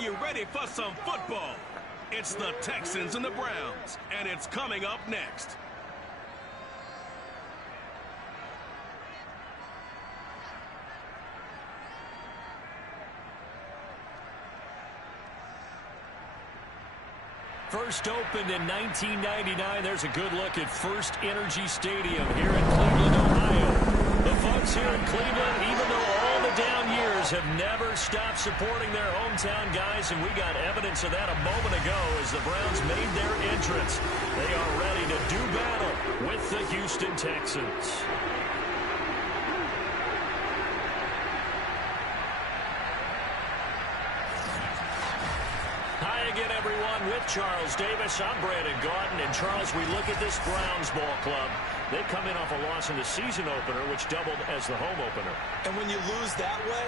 you ready for some football? It's the Texans and the Browns, and it's coming up next. First opened in 1999. There's a good look at First Energy Stadium here in Cleveland, Ohio. The folks here in Cleveland, even though all the down years, have never stopped supporting their hometown guys, and we got evidence of that a moment ago as the Browns made their entrance. They are ready to do battle with the Houston Texans. Hi again, everyone. With Charles Davis, I'm Brandon Gaudin. And Charles, we look at this Browns ball club. They come in off a loss in the season opener, which doubled as the home opener. And when you lose that way,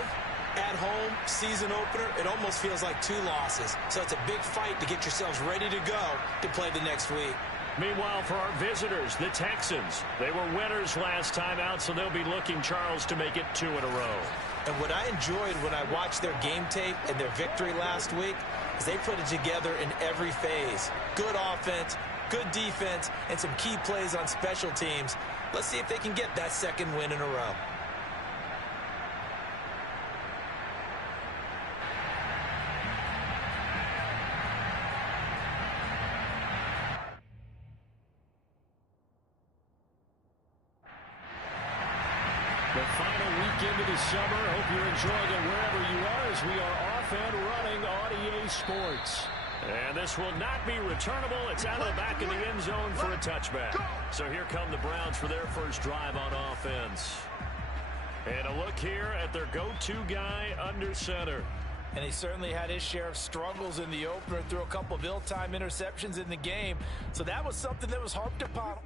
at home, season opener, it almost feels like two losses. So it's a big fight to get yourselves ready to go to play the next week. Meanwhile, for our visitors, the Texans, they were winners last time out, so they'll be looking, Charles, to make it 2 in a row. And what I enjoyed when I watched their game tape and their victory last week is they put it together in every phase. Good offense, good defense, and some key plays on special teams. Let's see if they can get that second win in a row. The final weekend of the summer. Hope you're enjoying it wherever you are as we are off and running on EA Sports. And this will not be returnable. It's out of the back of the end zone for a touchback. So here come the Browns for their first drive on offense. And a look here at their go-to guy under center. And he certainly had his share of struggles in the opener, threw a couple of ill-timed interceptions in the game. So that was something that was harped upon.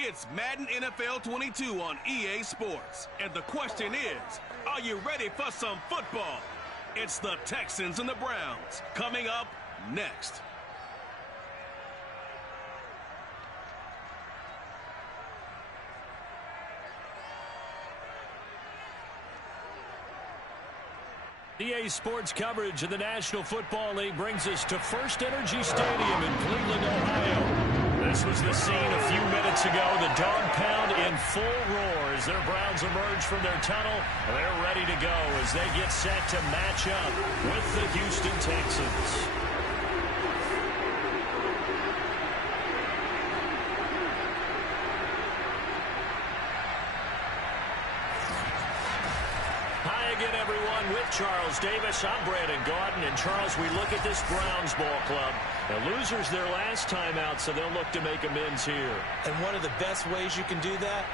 It's Madden NFL 22 on EA Sports. And the question is, are you ready for some football? It's the Texans and the Browns coming up next. EA Sports coverage of the National Football League brings us to First Energy Stadium in Cleveland, Ohio. This was the scene a few minutes ago. The dog pound in full roar as their Browns emerge from their tunnel. They're ready to go as they get set to match up with the Houston Texans. Again, everyone, with Charles Davis, I'm Brandon Gaudin. And Charles, we look at this Browns ball club. Now, losers their last time out, so they'll look to make amends here. And one of the best ways you can do that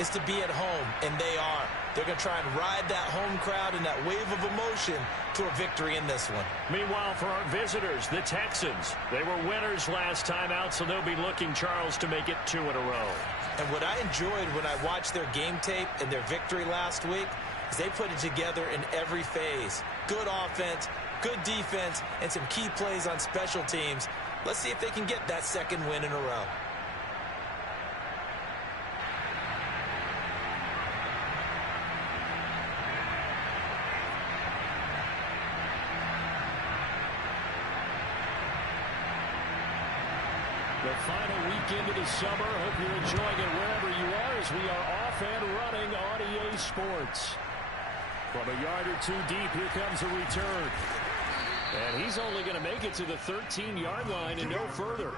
is to be at home, and they are. They're going to try and ride that home crowd and that wave of emotion to a victory in this one. Meanwhile, for our visitors, the Texans, they were winners last time out, so they'll be looking, Charles, to make it 2 in a row. And what I enjoyed when I watched their game tape and their victory last week is they put it together in every phase. Good offense, good defense, and some key plays on special teams. Let's see if they can get that second win in a row. the summer. Hope you're enjoying it wherever you are as we are off and running on EA Sports. From a yard or two deep, here comes a return. And he's only going to make it to the 13-yard line and no further.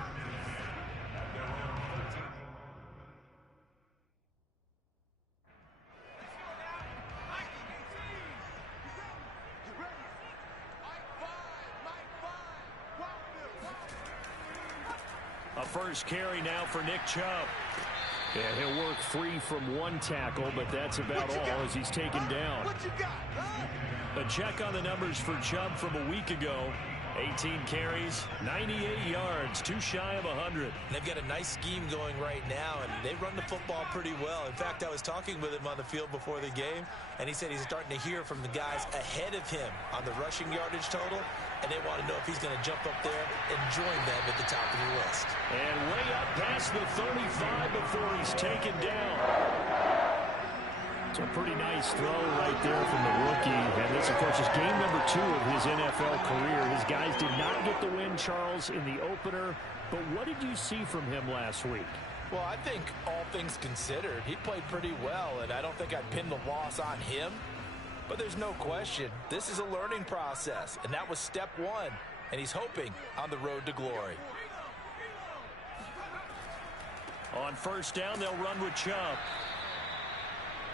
A first carry now for Nick Chubb. And he'll work free from one tackle, but that's about all as he's taken down. A check on the numbers for Chubb from a week ago. 18 carries, 98 yards, too shy of 100. They've got a nice scheme going right now, and they run the football pretty well. In fact, I was talking with him on the field before the game, and he said he's starting to hear from the guys ahead of him on the rushing yardage total, and they want to know if he's going to jump up there and join them at the top of the list. And way up past the 35 before he's taken down. It's a pretty nice throw right there from the rookie. And this, of course, is game number 2 of his NFL career. His guys did not get the win, Charles, in the opener. But what did you see from him last week? Well, I think all things considered, he played pretty well, and I don't think I'd pin the loss on him. But there's no question, this is a learning process, and that was step 1. And he's hoping on the road to glory. On first down, they'll run with Chubb.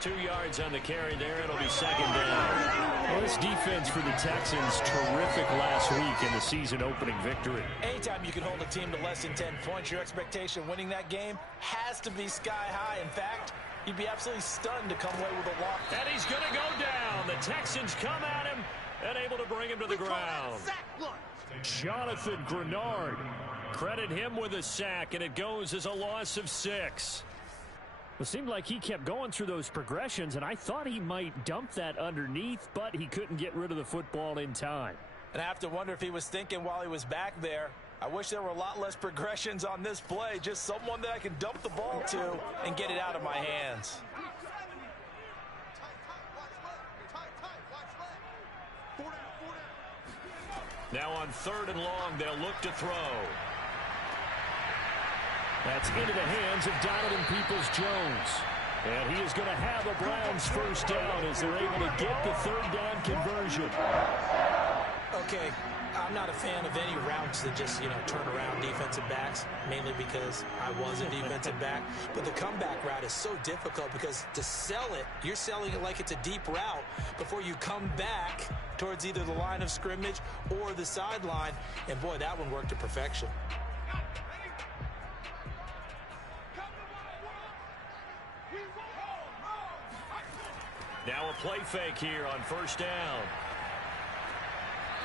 2 yards on the carry there. It'll be second down. Well, this defense for the Texans, terrific last week in the season-opening victory. Anytime you can hold a team to less than 10 points, your expectation winning that game has to be sky high. In fact, you'd be absolutely stunned to come away with a loss. And he's going to go down. The Texans come at him and able to bring him to the ground. Jonathan Grenard. Credit him with a sack, and it goes as a loss of 6. It seemed like he kept going through those progressions, and I thought he might dump that underneath, but he couldn't get rid of the football in time. And I have to wonder if he was thinking while he was back there, I wish there were a lot less progressions on this play, just someone that I can dump the ball to and get it out of my hands. Now on 3rd and long, they'll look to throw. That's into the hands of Donovan Peoples-Jones. And he is going to have the Browns first down as they're able to get the 3rd down conversion. Okay, I'm not a fan of any routes that just, turn around defensive backs, mainly because I was a defensive back. But the comeback route is so difficult because to sell it, you're selling it like it's a deep route before you come back towards either the line of scrimmage or the sideline. And, boy, that one worked to perfection. Now a play fake here on first down.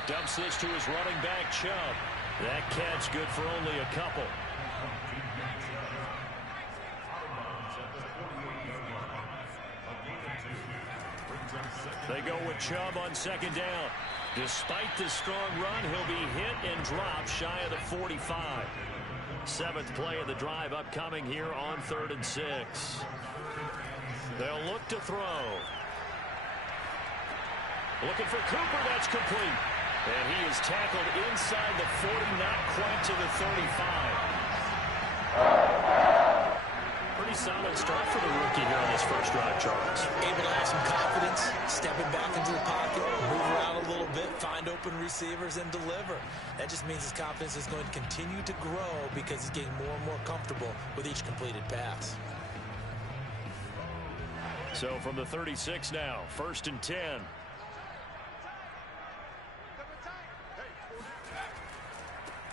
Dumps this to his running back, Chubb. That catch good for only a couple. They go with Chubb on second down. Despite the strong run, he'll be hit and dropped shy of the 45. 7th play of the drive upcoming here on 3rd and 6. They'll look to throw. Looking for Cooper, that's complete. And he is tackled inside the 40, not quite to the 35. Pretty solid start for the rookie here on this first drive, Charles. Able to have some confidence, stepping back into the pocket, move around a little bit, find open receivers, and deliver. That just means his confidence is going to continue to grow because he's getting more and more comfortable with each completed pass. So from the 36 now, 1st and 10.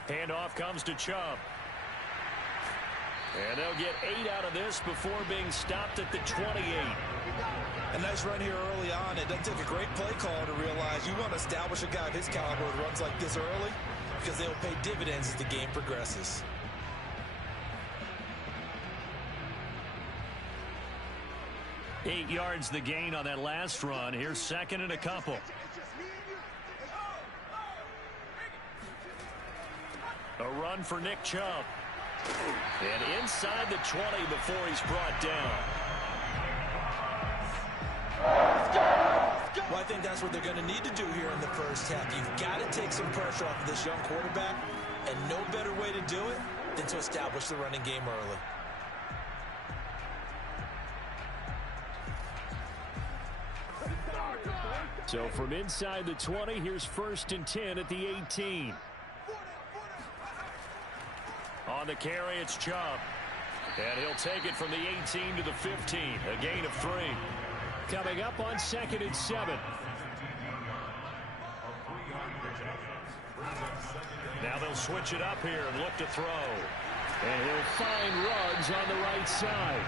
Handoff comes to Chubb. And they'll get 8 out of this before being stopped at the 28. A nice run here early on. It doesn't take a great play call to realize you want to establish a guy of his caliber who runs like this early because they'll pay dividends as the game progresses. Eight yards the gain on that last run. Here's 2nd and a couple. A run for Nick Chubb. And inside the 20 before he's brought down. Well, I think that's what they're going to need to do here in the first half. You've got to take some pressure off of this young quarterback, and no better way to do it than to establish the running game early. So from inside the 20, here's 1st and 10 at the 18. On the carry, it's Chubb. And he'll take it from the 18 to the 15. A gain of 3. Coming up on 2nd and 7. Now they'll switch it up here and look to throw. And he'll find Ruggs on the right side.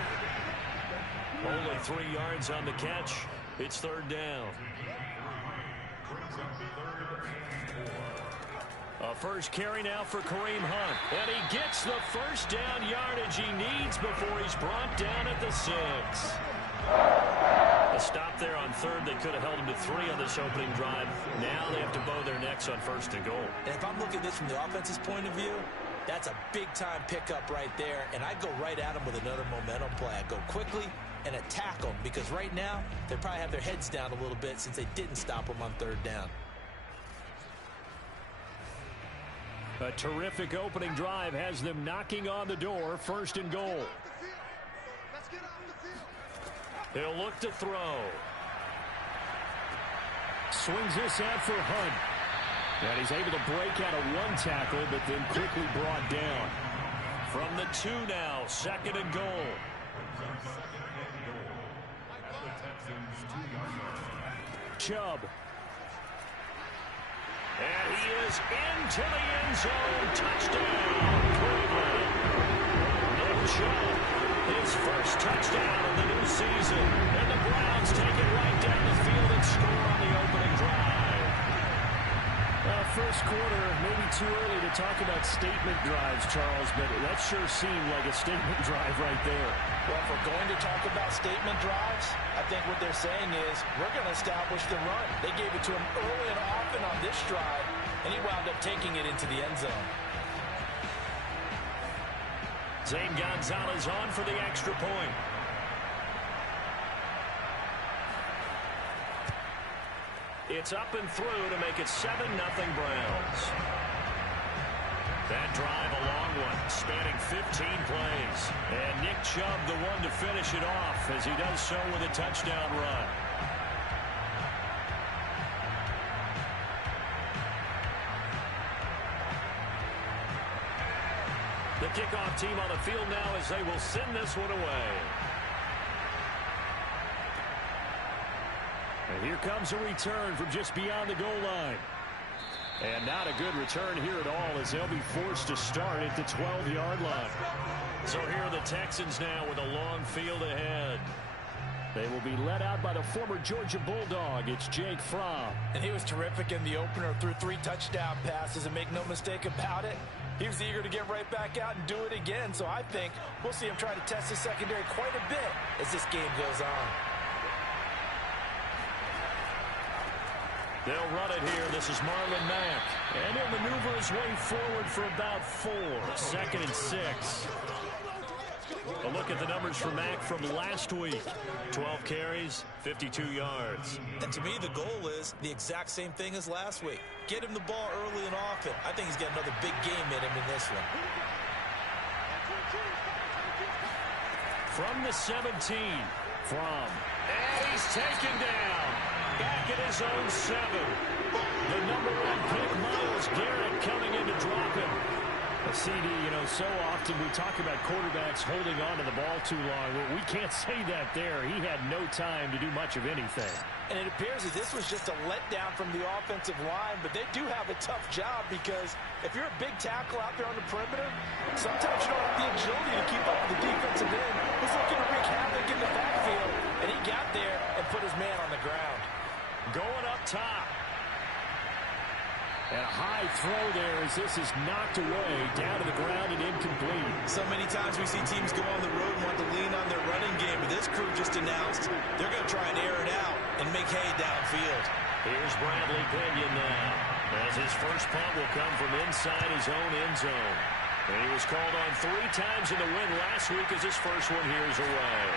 Only 3 yards on the catch. It's 3rd down. A first carry now for Kareem Hunt. And he gets the first down yardage he needs before he's brought down at the 6. A stop there on 3rd. They could have held him to 3 on this opening drive. Now they have to bow their necks on 1st and goal. And if I'm looking at this from the offense's point of view, that's a big-time pickup right there. And I go right at him with another momentum play. I go quickly and attack them because right now they probably have their heads down a little bit since they didn't stop them on 3rd down. A terrific opening drive has them knocking on the door. 1st and goal. He'll look to throw. Swings this out for Hunt. And he's able to break out of 1 tackle, but then quickly brought down. From the 2 now, 2nd and goal. Chubb. And he is into the end zone. Touchdown, Cleveland. Nick Chubb, his first touchdown of the new season. And the Browns take it right down the field and score on the opening drive. First quarter, maybe too early to talk about statement drives, Charles, but that sure seemed like a statement drive right there. Well, if we're going to talk about statement drives, I think what they're saying is we're going to establish the run. They gave it to him early and often on this drive, and he wound up taking it into the end zone. Zane Gonzalez on for the extra point. It's up and through to make it 7-0 Browns. That drive a long one, spanning 15 plays. And Nick Chubb the one to finish it off as he does so with a touchdown run. The kickoff team on the field now as they will send this one away. And here comes a return from just beyond the goal line. And not a good return here at all as they'll be forced to start at the 12-yard line. So here are the Texans now with a long field ahead. They will be led out by the former Georgia Bulldog. It's Jake Fromm. And he was terrific in the opener, threw 3 touchdown passes, and make no mistake about it, he was eager to get right back out and do it again. So I think we'll see him try to test his secondary quite a bit as this game goes on. They'll run it here. This is Marlon Mack. And he'll maneuver his way forward for about 4. 2nd and 6. A look at the numbers for Mack from last week. 12 carries, 52 yards. And to me, the goal is the exact same thing as last week. Get him the ball early and often. I think he's got another big game in him in this one. From the 17. Fromm. And he's taken down. Back at his own 7. The number 1 pick, Myles Garrett, coming in to drop him. A CD, you know, so often we talk about quarterbacks holding on to the ball too long. Well, we can't say that there. He had no time to do much of anything. And it appears that this was just a letdown from the offensive line, but they do have a tough job because if you're a big tackle out there on the perimeter, sometimes you don't have the agility to keep up with the defensive end who's looking to wreak havoc in the backfield, and he got there and put his man on the ground. Going up top. And a high throw there as this is knocked away, down to the ground and incomplete. So many times we see teams go on the road and want to lean on their running game, but this crew just announced they're going to try and air it out and make hay downfield. Here's Bradley Pinion now, as his first punt will come from inside his own end zone. And he was called on 3 times in the win last week as his first one here is away.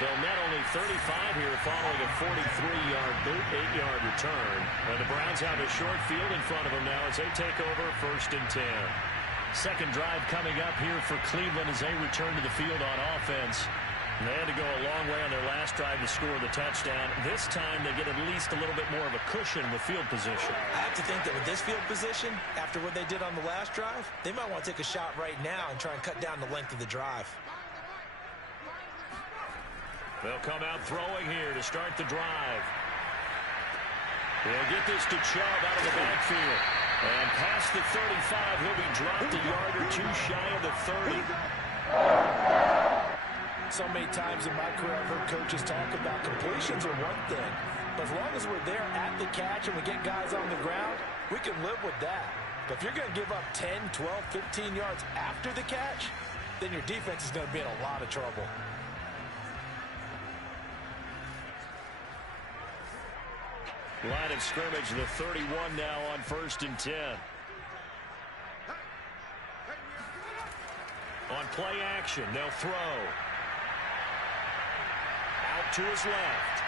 They'll net only 35 here following a 43-yard boot, 8-yard return. And the Browns have a short field in front of them now as they take over 1st and 10. Second drive coming up here for Cleveland as they return to the field on offense. And they had to go a long way on their last drive to score the touchdown. This time they get at least a little bit more of a cushion with field position. I have to think that with this field position, after what they did on the last drive, they might want to take a shot right now and try and cut down the length of the drive. They'll come out throwing here to start the drive. They'll get this to Chubb out of the backfield. And past the 35, he'll be dropped a yard or two shy of the 30. So many times in my career I've heard coaches talk about completions are one thing. But as long as we're there at the catch and we get guys on the ground, we can live with that. But if you're going to give up 10, 12, 15 yards after the catch, then your defense is going to be in a lot of trouble. Line of scrimmage, the 31 now on 1st and 10. On play action, they'll throw. Out to his left.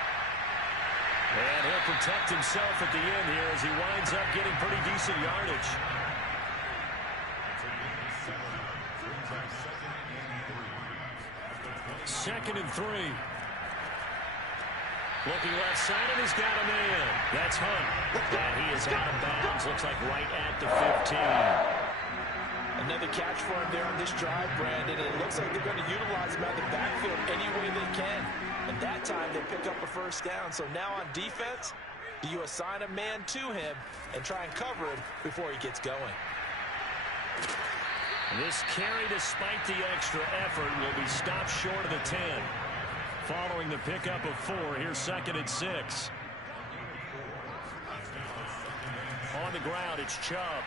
And he'll protect himself at the end here as he winds up getting pretty decent yardage. Second and 3. Looking left side, and he's got a man. That's Hunt. And he is out of bounds. Looks like right at the 15. Another catch for him there on this drive, Brandon. It looks like they're going to utilize him out of the backfield any way they can. And that time, they pick up a first down. So now on defense, do you assign a man to him and try and cover him before he gets going? This carry, despite the extra effort, will be stopped short of the 10. Following the pickup of 4, here's 2nd and 6. On the ground, it's Chubb.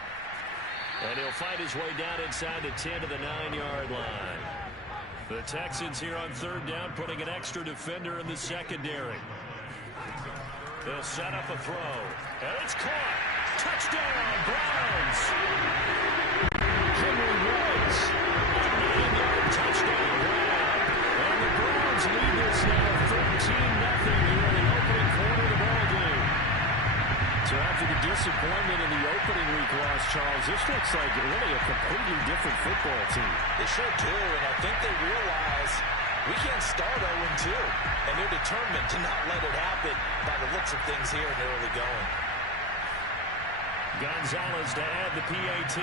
And he'll find his way down inside the 10 to the 9-yard line. The Texans here on 3rd down, putting an extra defender in the secondary. They'll set up a throw. And it's caught. Touchdown, Browns. Henry Ruggs. A 9-yard touchdown grab. And the Browns lead this now 13-0 here in the opening quarter of the ballgame. So after the disappointment in the opening week loss, Charles, this looks like really a completely different football team. They sure do, and I think they realize we can't start 0-2, and they're determined to not let it happen by the looks of things here in the early going. Gonzalez to add the PAT.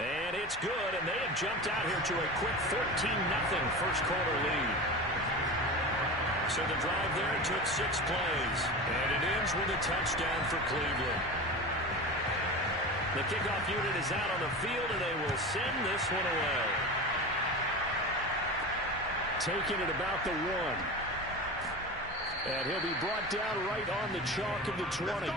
And it's good, and they have jumped out here to a quick 14-0 first quarter lead. So the drive there took 6 plays, and it ends with a touchdown for Cleveland. The kickoff unit is out on the field, and they will send this one away. Taking it about the 1. And he'll be brought down right on the chalk of the 20.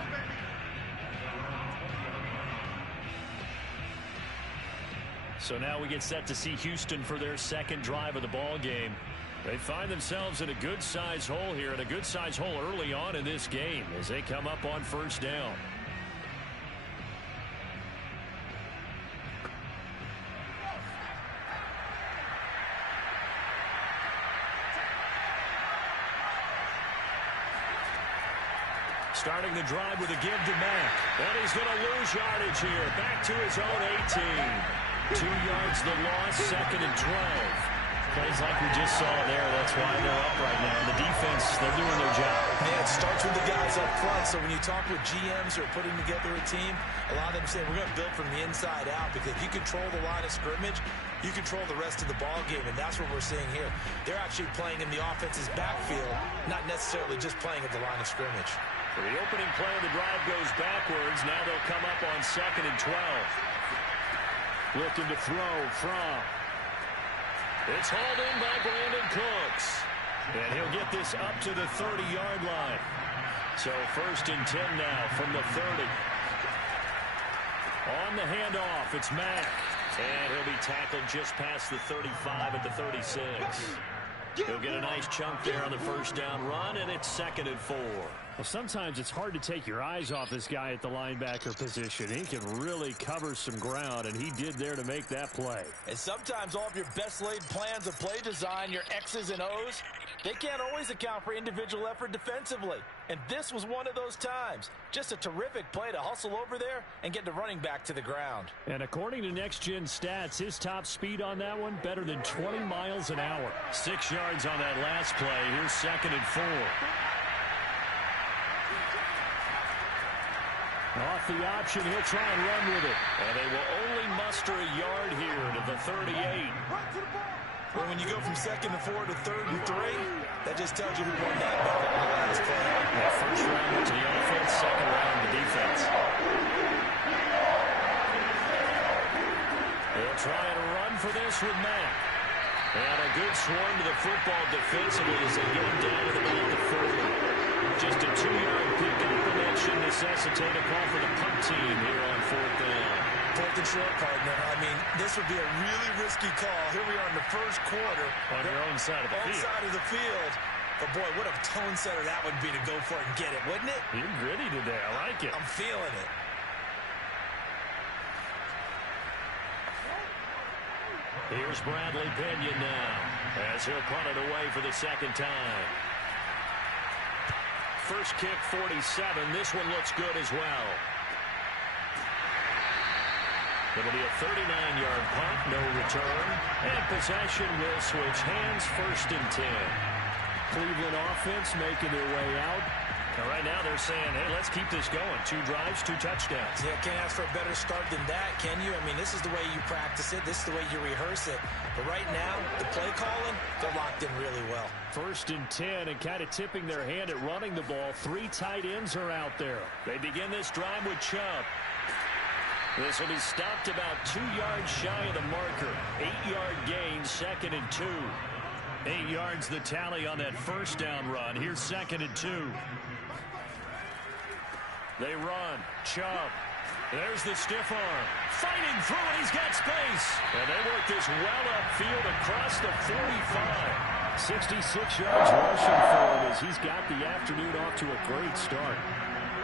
So now we get set to see Houston for their second drive of the ball game. They find themselves in a good-sized hole here, and a good-sized hole early on in this game as they come up on 1st down. Starting the drive with a give to Mack. And he's going to lose yardage here. Back to his own 18. 2 yards the loss, 2nd and 12. Plays like we just saw there. That's why they're up right now. The defense, they're doing their job. Yeah, it starts with the guys up front. So when you talk with GMs who are putting together a team, a lot of them say we're going to build from the inside out, because if you control the line of scrimmage, you control the rest of the ball game, and that's what we're seeing here. They're actually playing in the offense's backfield, not necessarily just playing at the line of scrimmage. For the opening play, the drive goes backwards. Now they'll come up on 2nd and 12. Looking to throw from. It's hauled in by Brandon Cooks. And he'll get this up to the 30-yard line. So 1st and 10 now from the 30. On the handoff, it's Mack. And he'll be tackled just past the 35 at the 36. He'll get a nice chunk there on the 1st down run, and it's 2nd and 4. Well, sometimes it's hard to take your eyes off this guy at the linebacker position. He can really cover some ground, and he did there to make that play. And sometimes all of your best laid plans of play design, your X's and O's, they can't always account for individual effort defensively. And this was one of those times. Just a terrific play to hustle over there and get the running back to the ground. And according to Next Gen Stats, his top speed on that one, better than 20 miles an hour. 6 yards on that last play. Here's 2nd and 4. Off the option, he'll try and run with it. And they will only muster a yard here to the 38. Well, when you go from 2nd and 4 to 3rd and 3, that just tells you who won that battle on the last play. Yeah, first round went to the offense, second round the defense. They'll try and run for this with Mack. And a good swarm to the football defensively as they get him down to the middle of the 40. Just a 2-yard pickup, and that should necessitate a call for the punt team here on 4th down. 4th and short, partner. I mean, this would be a really risky call. Here we are in the first quarter. On your own side of the field. Side of the field. But, boy, what a tone setter that would be to go for it and get it, wouldn't it? You're gritty today. I like it. I'm feeling it. Here's Bradley Pinion now as he'll punt it away for the second time. First kick, 47. This one looks good as well. It'll be a 39-yard punt, no return. And possession will switch hands, 1st and 10. Cleveland offense making their way out. And right now they're saying, hey, let's keep this going. 2 drives, 2 touchdowns. Yeah, can't ask for a better start than that, can you? I mean, this is the way you practice it. This is the way you rehearse it. But right now, the play calling, they're locked in really well. 1st and 10, and kind of tipping their hand at running the ball. 3 tight ends are out there. They begin this drive with Chubb. This will be stopped about 2 yards shy of the marker. 8-yard gain, 2nd and 2. 8 yards the tally on that first down run. Here's 2nd and 2. They run. Chubb. There's the stiff arm. Fighting through it. He's got space. And they work this well upfield across the 45. 66 yards rushing for him as he's got the afternoon off to a great start.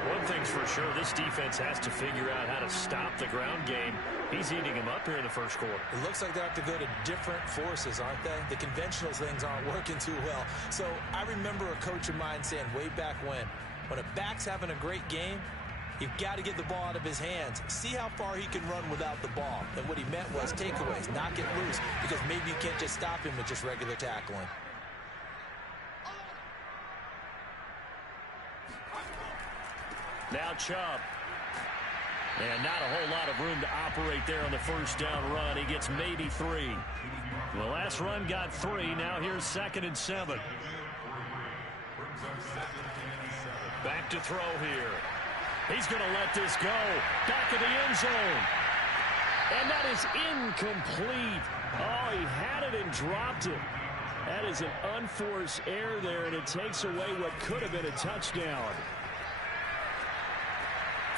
One thing's for sure, this defense has to figure out how to stop the ground game. He's eating him up here in the first quarter. It looks like they have to go to different forces, aren't they? The conventional things aren't working too well. So I remember a coach of mine saying way back when a back's having a great game, you've got to get the ball out of his hands. See how far he can run without the ball. And what he meant was takeaways, knock it loose, because maybe you can't just stop him with just regular tackling. Now Chubb. And not a whole lot of room to operate there on the first down run. He gets maybe 3. The last run got 3. Now here's 2nd and 7. Back to throw here. He's going to let this go. Back of the end zone. And that is incomplete. Oh, he had it and dropped it. That is an unforced error there, and it takes away what could have been a touchdown.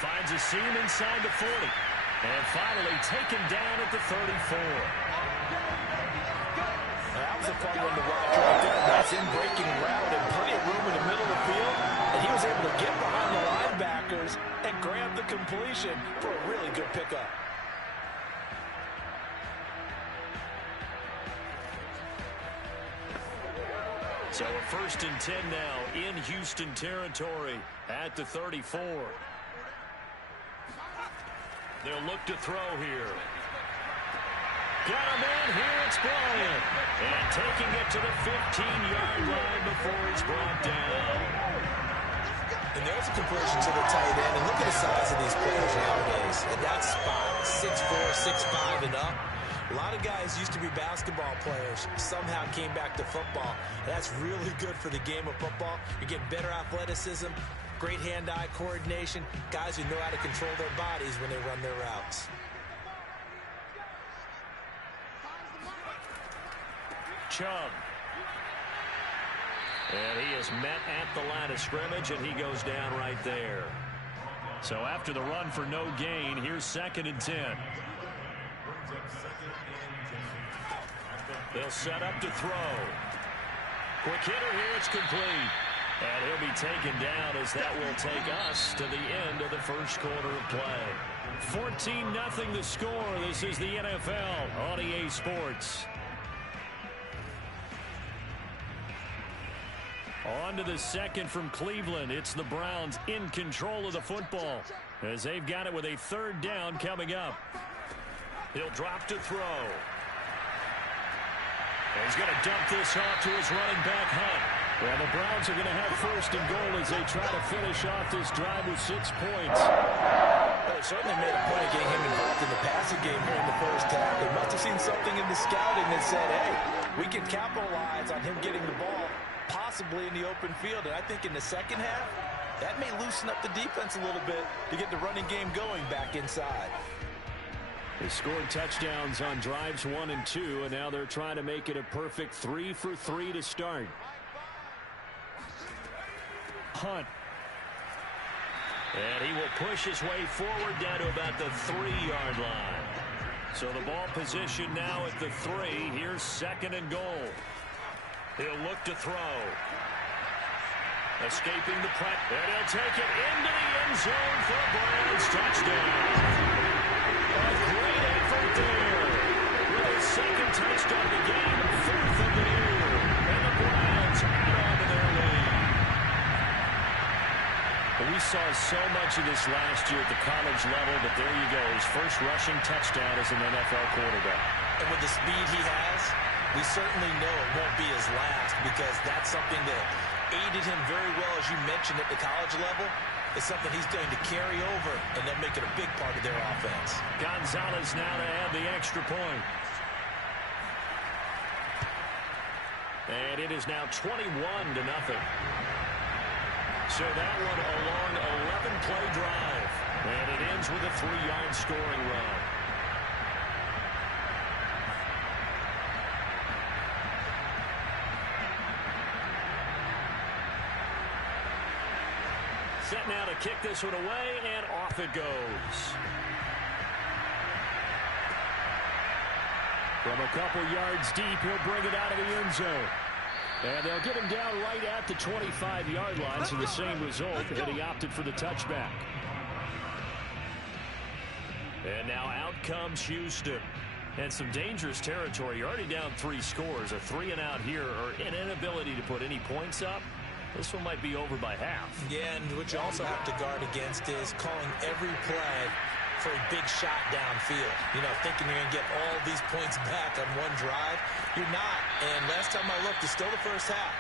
Finds a seam inside the 40. And finally taken down at the 34. That was a fun one to watch right there. Nice in-breaking route and plenty of room in the middle of the field. And he was able to get behind the linebackers and grab the completion for a really good pickup. So a 1st and 10 now in Houston territory at the 34. They'll look to throw here. Got a man here, it's Bryant. And taking it to the 15-yard line before he's brought down. And there's a completion to the tight end. And look at the size of these players nowadays. At that spot, 6'4", 6'5", and up. A lot of guys used to be basketball players, somehow came back to football. That's really good for the game of football. You're getting better athleticism, great hand-eye coordination, guys who know how to control their bodies when they run their routes. Chubb. And he is met at the line of scrimmage, and he goes down right there. So after the run for no gain, here's 2nd and 10. They'll set up to throw. Quick hitter here, it's complete. And he'll be taken down as that will take us to the end of the first quarter of play. 14-0 the score. This is the NFL on EA Sports. On to the second from Cleveland. It's the Browns in control of the football as they've got it with a third down coming up. He'll drop to throw. And he's going to dump this off to his running back, Hunt. Well, the Browns are going to have first and goal as they try to finish off this drive with 6 points. Well, they certainly made a point of getting him involved in the passing game here in the first half. They must have seen something in the scouting that said, hey, we can capitalize on him getting the ball possibly in the open field. And I think in the second half, that may loosen up the defense a little bit to get the running game going back inside. They scored touchdowns on drives 1 and 2, and now they're trying to make it a perfect 3 for 3 to start. Hunt. And he will push his way forward down to about the 3-yard line. So the ball position now at the 3. Here's second and goal. He'll look to throw. Escaping the press. And he'll take it into the end zone for a Browns touchdown. A great effort there. With his second touchdown of the game, 4th of the year. And the Browns add on to their lead. We saw so much of this last year at the college level, but there you go. His first rushing touchdown as an NFL quarterback. And with the speed he has, we certainly know it won't be his last because that's something that aided him very well, as you mentioned, at the college level. It's something he's going to carry over, and they'll make it a big part of their offense. Gonzalez now to add the extra point. And it is now 21-0. So that one a long 11-play drive. And it ends with a 3-yard scoring run. Set now to kick this one away, and off it goes. From a couple yards deep, he'll bring it out of the end zone. And they'll get him down right at the 25-yard line, so the same result, and he opted for the touchback. And now out comes Houston. And some dangerous territory. You're already down 3 scores. A 3-and-out here, or an inability to put any points up. This one might be over by half. Yeah, and what you also have to guard against is calling every play for a big shot downfield. You know, thinking you're going to get all these points back on one drive. You're not. And last time I looked, it's still the first half.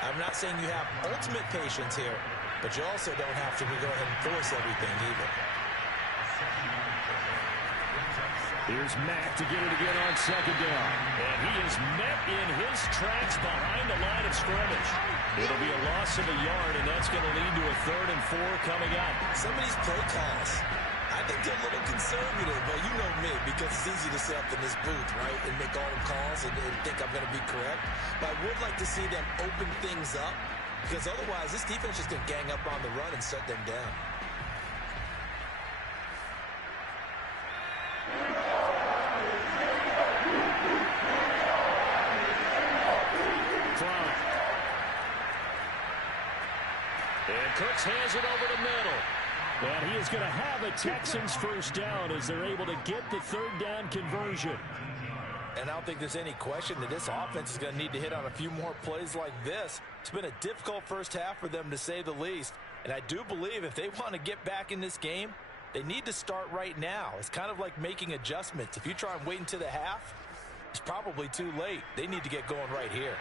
I'm not saying you have ultimate patience here, but you also don't have to go ahead and force everything either. Here's Mack to get it again on second down. And he is met in his tracks behind the line of scrimmage. It'll be a loss of a yard, and that's going to lead to a 3rd and 4 coming up. Some of these play calls, I think they're a little conservative, but you know me, because it's easy to sit up in this booth, right, and make all the calls and think I'm going to be correct. But I would like to see them open things up, because otherwise this defense is going to gang up on the run and shut them down. And Cooks hands it over the middle. And he is going to have a Texans first down as they're able to get the 3rd down conversion. And I don't think there's any question that this offense is going to need to hit on a few more plays like this. It's been a difficult first half for them, to say the least. And I do believe if they want to get back in this game, they need to start right now. It's kind of like making adjustments. If you try and wait until the half, it's probably too late. They need to get going right here.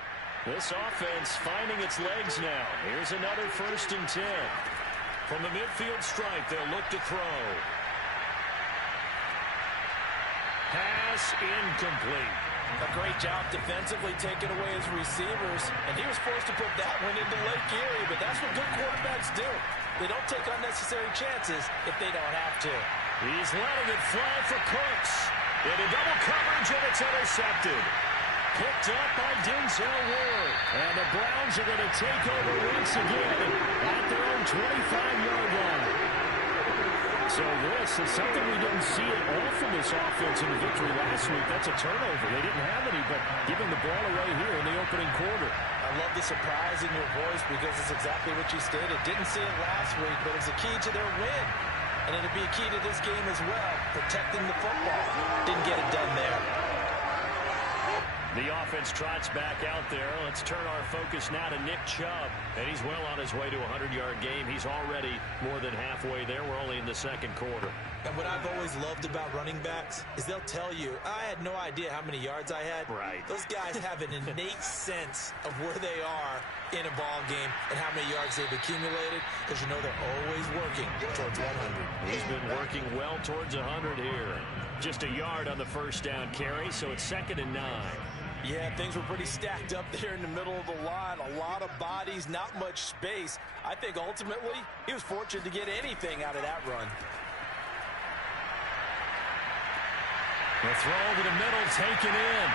This offense finding its legs now. Here's another 1st and 10. From the midfield stripe, they'll look to throw. Pass incomplete. A great job defensively taking away his receivers, and he was forced to put that one into Lake Erie, but that's what good quarterbacks do. They don't take unnecessary chances if they don't have to. He's letting it fly for Cooks. Into double coverage, and it's intercepted. Picked up by Denzel Ward. And the Browns are going to take over once again at their own 25-yard line. So this is something we didn't see at all from this offense in the victory last week. That's a turnover. They didn't have any, but giving the ball away here in the opening quarter. I I love the surprise in your voice because it's exactly what you stated. Didn't see it last week, but it was a key to their win. And it'll be a key to this game as well, protecting the football. Didn't get it done there. The offense trots back out there. Let's turn our focus now to Nick Chubb. And he's well on his way to a 100-yard game. He's already more than halfway there. We're only in the second quarter. And what I've always loved about running backs is they'll tell you, I had no idea how many yards I had. Right. Those guys have an innate sense of where they are in a ball game and how many yards they've accumulated because you know they're always working towards 100. He's been working well towards 100 here. Just a yard on the first down carry, so it's 2nd and 9. Yeah, things were pretty stacked up there in the middle of the line. A lot of bodies, not much space. I think ultimately he was fortunate to get anything out of that run. The throw over the middle, taken in.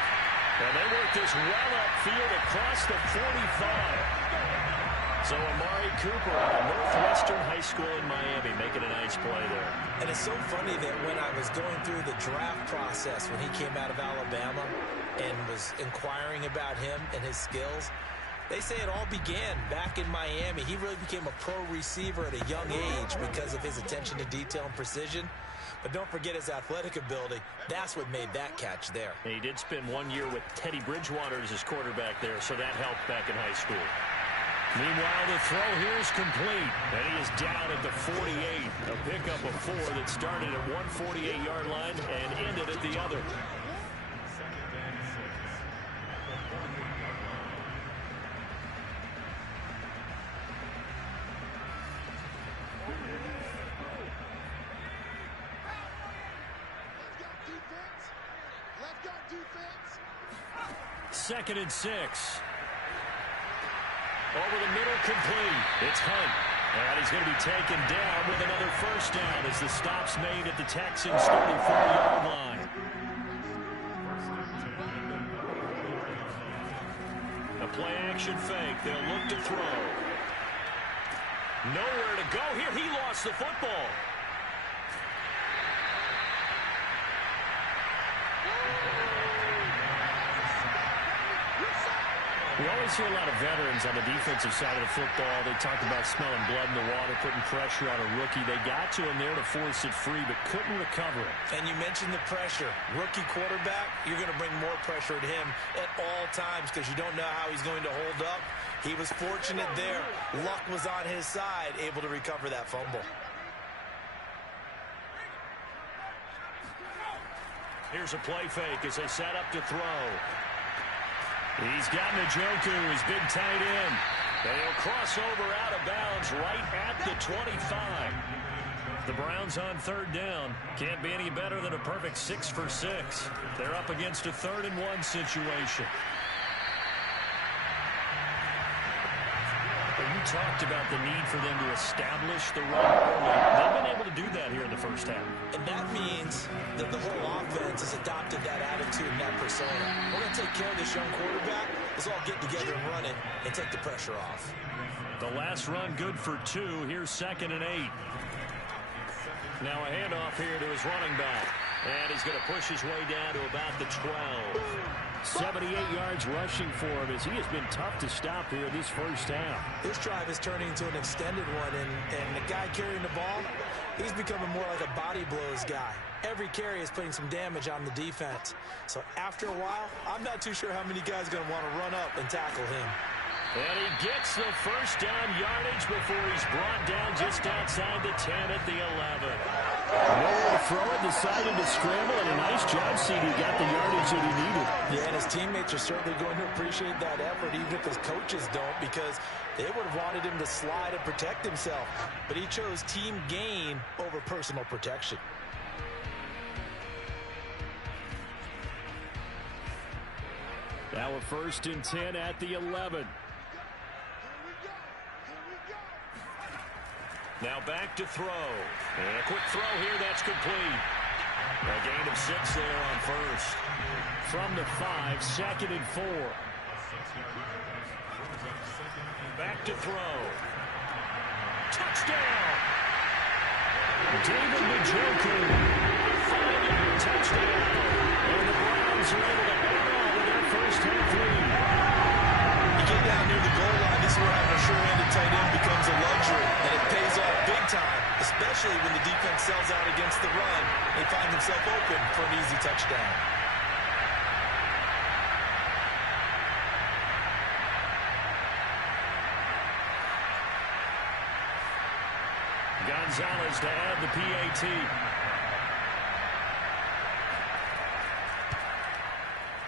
And they work this well upfield across the 45. So Amari Cooper out of Northwestern High School in Miami making a nice play there. And it's so funny that when I was going through the draft process when he came out of Alabama and was inquiring about him and his skills, they say it all began back in Miami. He really became a pro receiver at a young age because of his attention to detail and precision. But don't forget his athletic ability. That's what made that catch there. And he did spend 1 year with Teddy Bridgewater as his quarterback there, so that helped back in high school. Meanwhile, the throw here is complete. And he is down at the 48. A pickup of 4 that started at one 48-yard line and ended at the other. Second and 6. Over the middle, complete. It's Hunt. And he's going to be taken down with another first down as the stop's made at the Texans' 34-yard line. A play-action fake. They'll look to throw. Nowhere to go here. He lost the football. We always hear a lot of veterans on the defensive side of the football. They talk about smelling blood in the water, putting pressure on a rookie. They got to him there to force it free, but couldn't recover it. And you mentioned the pressure. Rookie quarterback, you're going to bring more pressure to him at all times because you don't know how he's going to hold up. He was fortunate there. Luck was on his side, able to recover that fumble. Here's a play fake as they set up to throw. He's got Njoku, his big tight end. And he'll cross over out of bounds right at the 25. The Browns on third down. Can't be any better than a perfect 6 for 6. They're up against a 3rd and 1 situation. You talked about the need for them to establish the run early. They've been able to do that here in the first half. And that means that the whole offense has adopted that attitude and that persona. We're going to take care of this young quarterback. Let's all get together and run it and take the pressure off. The last run good for 2. Here's 2nd and 8. Now a handoff here to his running back. And he's going to push his way down to about the 12. 78 yards rushing for him as he has been tough to stop here in this first half. This drive is turning into an extended one, and the guy carrying the ball, he's becoming more like a body blows guy. Every carry is putting some damage on the defense. So after a while, I'm not too sure how many guys are going to want to run up and tackle him. And he gets the first down yardage before he's brought down just outside the 10 at the 11. Nowhere to throw it, decided to scramble, and a nice job, CD. Got the yardage that he needed. Yeah, and his teammates are certainly going to appreciate that effort, even if his coaches don't, because they would have wanted him to slide and protect himself. But he chose team gain over personal protection. Now a 1st and 10 at the 11. Now back to throw. And a quick throw here, that's complete. A gain of 6 there on first. From the 5, 2nd and 4. Back to throw. Touchdown! David Njoku. 5-yard touchdown. And the Browns are able to add on to their first half lead. You get down time, especially when the defense sells out against the run. He finds himself open for an easy touchdown. Gonzalez to add the PAT.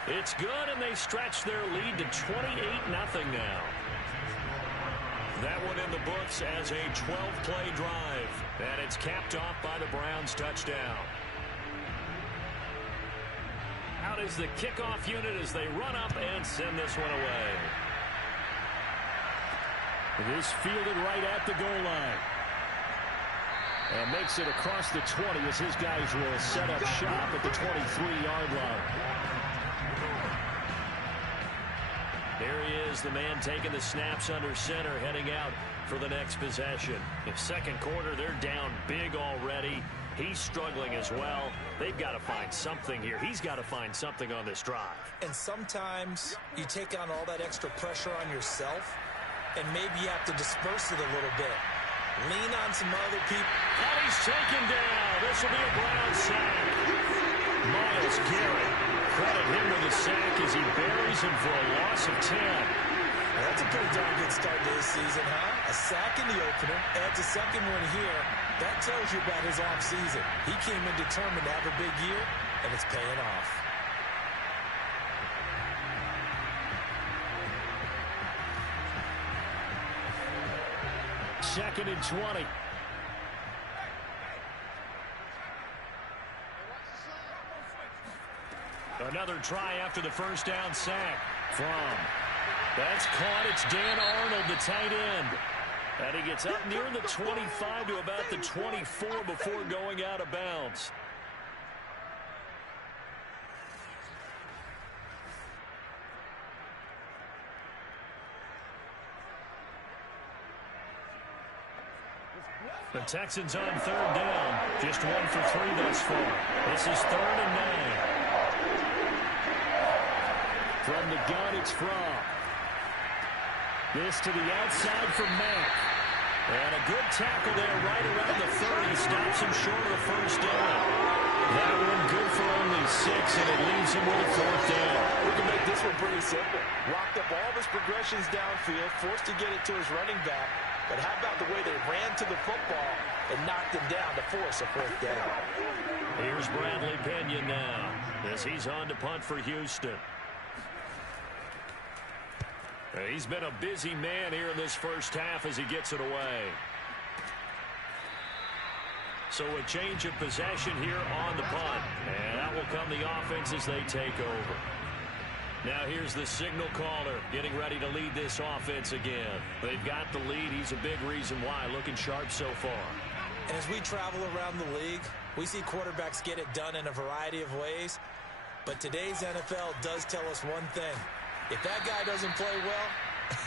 It's good, and they stretch their lead to 28-0 now. That one in the books as a 12-play drive. And it's capped off by the Browns touchdown. Out is the kickoff unit as they run up and send this one away. This fielded right at the goal line. And makes it across the 20 as his guys will set up shop at the 23-yard line. There he is, the man taking the snaps under center, heading out for the next possession. In second quarter, they're down big already. He's struggling as well. They've got to find something here. He's got to find something on this drive. And sometimes you take on all that extra pressure on yourself, and maybe you have to disperse it a little bit. Lean on some other people. And he's taken down. This will be a Brown sack. Myles Garrett. Credit him with a sack as he buries him for a loss of 10. That's a pretty darn good start to this season, huh? A sack in the opener, adds a second one here. That tells you about his offseason. He came in determined to have a big year, and it's paying off. Second and 20. Another try after the first down sack from. That's caught. It's Dan Arnold, the tight end. And he gets up near the 25 to about the 24 before going out of bounds. The Texans on third down. Just 1 for 3 thus far. This is 3rd and 9. From the gun, it's Fromm. This to the outside for Mack. And a good tackle there right around the 30. Stops him short of the first down. That one good for only 6, and it leaves him with a 4th down. We can make this one pretty simple. Locked up all of his progressions downfield, forced to get it to his running back. But how about the way they ran to the football and knocked him down to force a 4th down? Here's Bradley Pena now as he's on to punt for Houston. He's been a busy man here in this first half as he gets it away. So a change of possession here on the punt. And out will come the offense as they take over. Now here's the signal caller getting ready to lead this offense again. They've got the lead. He's a big reason why. Looking sharp so far. And as we travel around the league, we see quarterbacks get it done in a variety of ways. But today's NFL does tell us one thing. If that guy doesn't play well,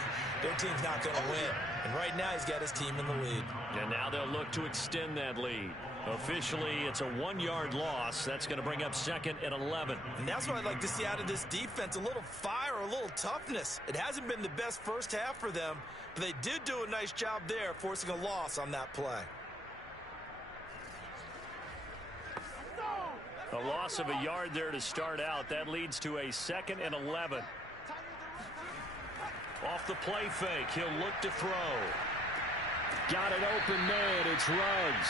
their team's not going to win. And right now he's got his team in the lead. And now they'll look to extend that lead. Officially, it's a 1-yard loss. That's going to bring up 2nd and 11. And that's what I'd like to see out of this defense. A little fire, a little toughness. It hasn't been the best first half for them, but they did do a nice job there forcing a loss on that play. A loss of a yard there to start out. That leads to a 2nd and 11. Off the play fake, he'll look to throw. Got an open man, it's Ruggs.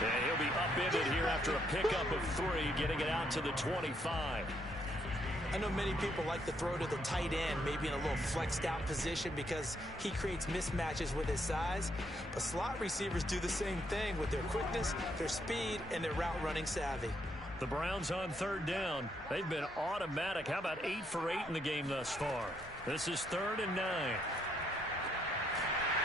And he'll be upended here after a pickup of 3, getting it out to the 25. I know many people like to throw to the tight end, maybe in a little flexed out position because he creates mismatches with his size. But slot receivers do the same thing with their quickness, their speed, and their route running savvy. The Browns on third down. They've been automatic. How about 8 for 8 in the game thus far? This is 3rd and 9.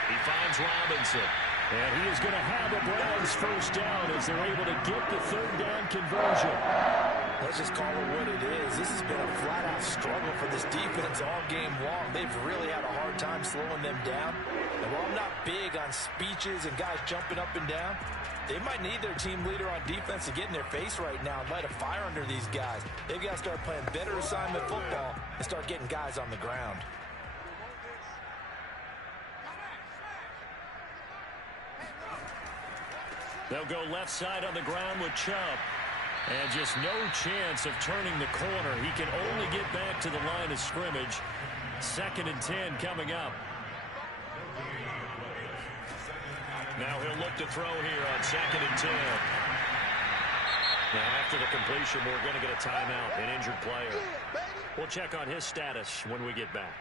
He finds Robinson. And he is going to have a Browns first down as they're able to get the 3rd down conversion. Let's just call it what it is. This has been a flat-out struggle for this defense all game long. They've really had a hard time slowing them down. And while I'm not big on speeches and guys jumping up and down, they might need their team leader on defense to get in their face right now and light a fire under these guys. They've got to start playing better assignment football and start getting guys on the ground. They'll go left side on the ground with Chubb. And just no chance of turning the corner. He can only get back to the line of scrimmage. 2nd and 10 coming up. Now he'll look to throw here on 2nd and 10. Now after the completion, we're going to get a timeout, an injured player. We'll check on his status when we get back.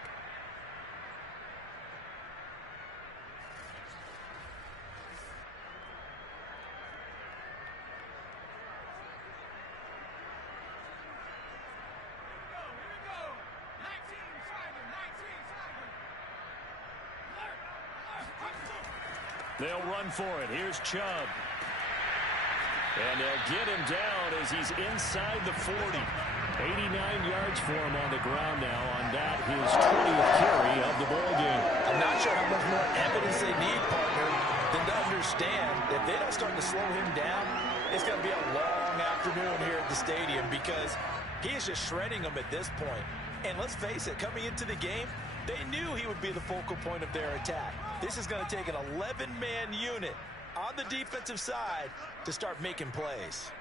They'll run for it. Here's Chubb. And they'll get him down as he's inside the 40. 89 yards for him on the ground now on that, his 20th carry of the ball game. I'm not sure how much more evidence they need, partner, than to understand that if they don't start to slow him down, it's going to be a long afternoon here at the stadium because he is just shredding them at this point. And let's face it, coming into the game, they knew he would be the focal point of their attack. This is going to take an 11-man unit on the defensive side to start making plays.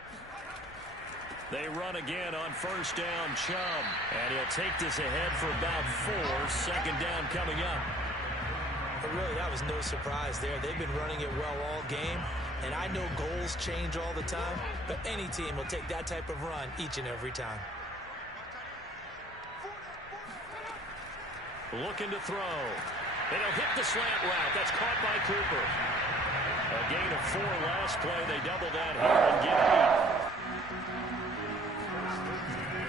They run again on 1st down, Chubb. And he'll take this ahead for about 4. 2nd down coming up. But really, that was no surprise there. They've been running it well all game. And I know goals change all the time, but any team will take that type of run each and every time. Looking to throw. And he'll hit the slant route. That's caught by Cooper. A gain of 4 last play. They double that here and get 8.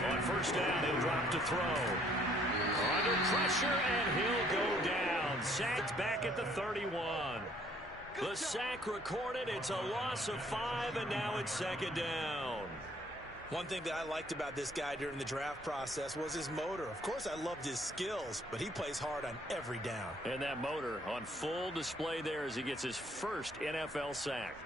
On 1st down, he'll drop to throw. Under pressure, and he'll go down. Sacked back at the 31. The sack recorded. It's a loss of 5, and now it's 2nd down. One thing that I liked about this guy during the draft process was his motor. Of course, I loved his skills, but he plays hard on every down. And that motor on full display there as he gets his first NFL sack.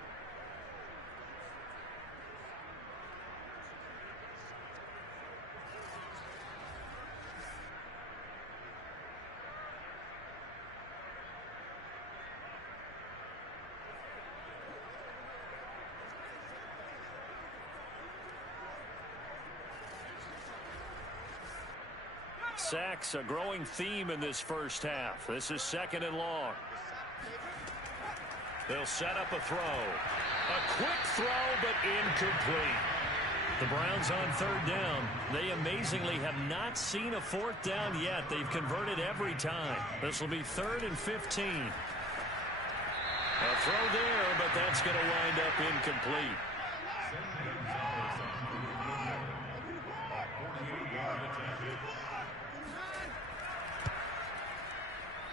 Sacks, a growing theme in this first half. This is 2nd and long. They'll set up a throw. A quick throw, but incomplete. The Browns on 3rd down. They amazingly have not seen a 4th down yet. They've converted every time. This will be 3rd and 15. A throw there, but that's going to wind up incomplete.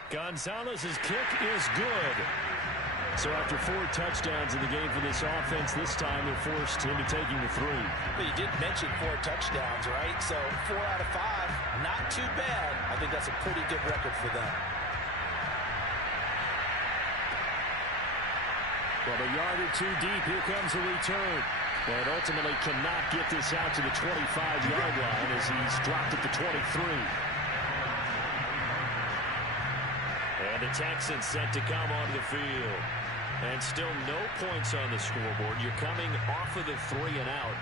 Gonzalez's kick is good. So after 4 touchdowns in the game for this offense, this time they're forced into taking the 3. But you did mention 4 touchdowns, right? So 4 out of 5, not too bad. I think that's a pretty good record for them. Well, a yard or 2 deep, here comes a return. And ultimately cannot get this out to the 25-yard line as he's dropped at the 23. And the Texans set to come onto the field. And still no points on the scoreboard. You're coming off of the 3 and out.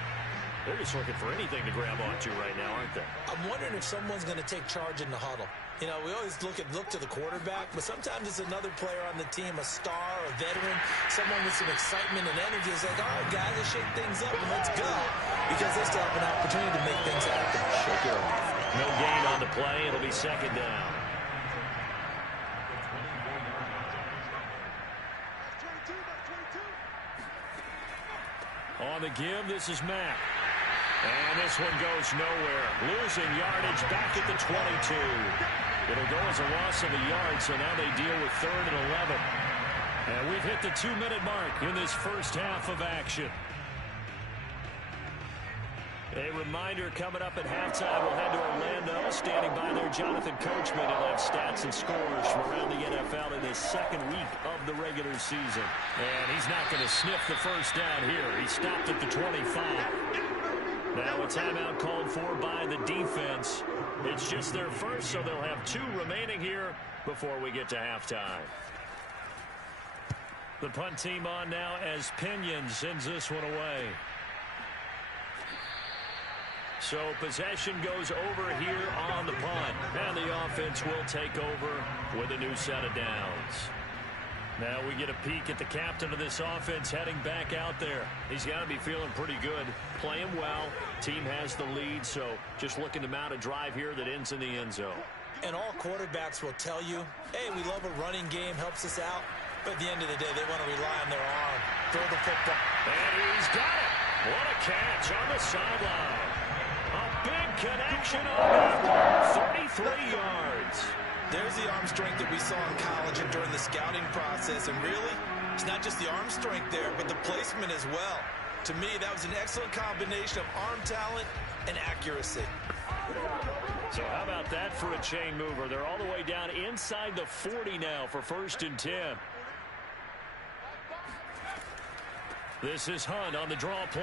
They're just looking for anything to grab onto right now, aren't they? I'm wondering if someone's going to take charge in the huddle. You know, we always look to the quarterback, but sometimes it's another player on the team, a star, a veteran, someone with some excitement and energy. It's like, all right, guys, let's shake things up and let's go. Because they still have an opportunity to make things happen. Shake it off. No gain on the play. It'll be 2nd down. On the give, this is Mack. And this one goes nowhere. Losing yardage back at the 22. It'll go as a loss of a yard, so now they deal with 3rd and 11. And we've hit the 2-minute mark in this first half of action. A reminder coming up at halftime, we'll head to Orlando. Standing by there, Jonathan Coachman. He'll have stats and scores from around the NFL in this 2nd week of the regular season. And he's not going to sniff the first down here. He stopped at the 25. Now a timeout called for by the defense. It's just their first, so they'll have 2 remaining here before we get to halftime. The punt team on now as Pinion sends this one away. So possession goes over here on the punt. And the offense will take over with a new set of downs. Now we get a peek at the captain of this offense heading back out there. He's got to be feeling pretty good, playing well. Team has the lead, so just looking to mount a drive here that ends in the end zone. And all quarterbacks will tell you, hey, we love a running game, helps us out. But at the end of the day, they want to rely on their arm. Throw the football. And he's got it. What a catch on the sideline. A big connection on that. 33 yards. There's the arm strength that we saw in college and during the scouting process. And really, it's not just the arm strength there, but the placement as well. To me, that was an excellent combination of arm talent and accuracy. So how about that for a chain mover? They're all the way down inside the 40 now for 1st and 10. This is Hunt on the draw play.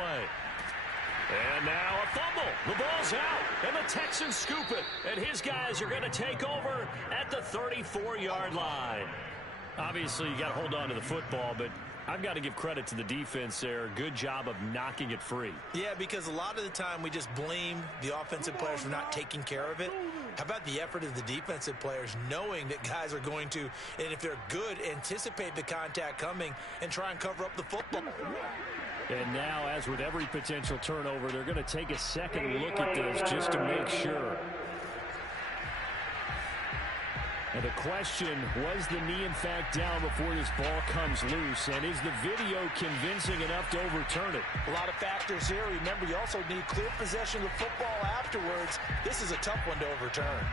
And now a fumble. The ball's out, and the Texans scoop it. And his guys are going to take over at the 34-yard line. Obviously, you got to hold on to the football, but I've got to give credit to the defense there. Good job of knocking it free. Yeah, because a lot of the time we just blame the offensive players for not taking care of it. How about the effort of the defensive players knowing that guys are going to, and if they're good, anticipate the contact coming and try and cover up the football. And now, as with every potential turnover, they're going to take a second look at this just to make sure. And the question, was the knee in fact down before this ball comes loose? And is the video convincing enough to overturn it? A lot of factors here. Remember, you also need clear possession of the football afterwards. This is a tough one to overturn.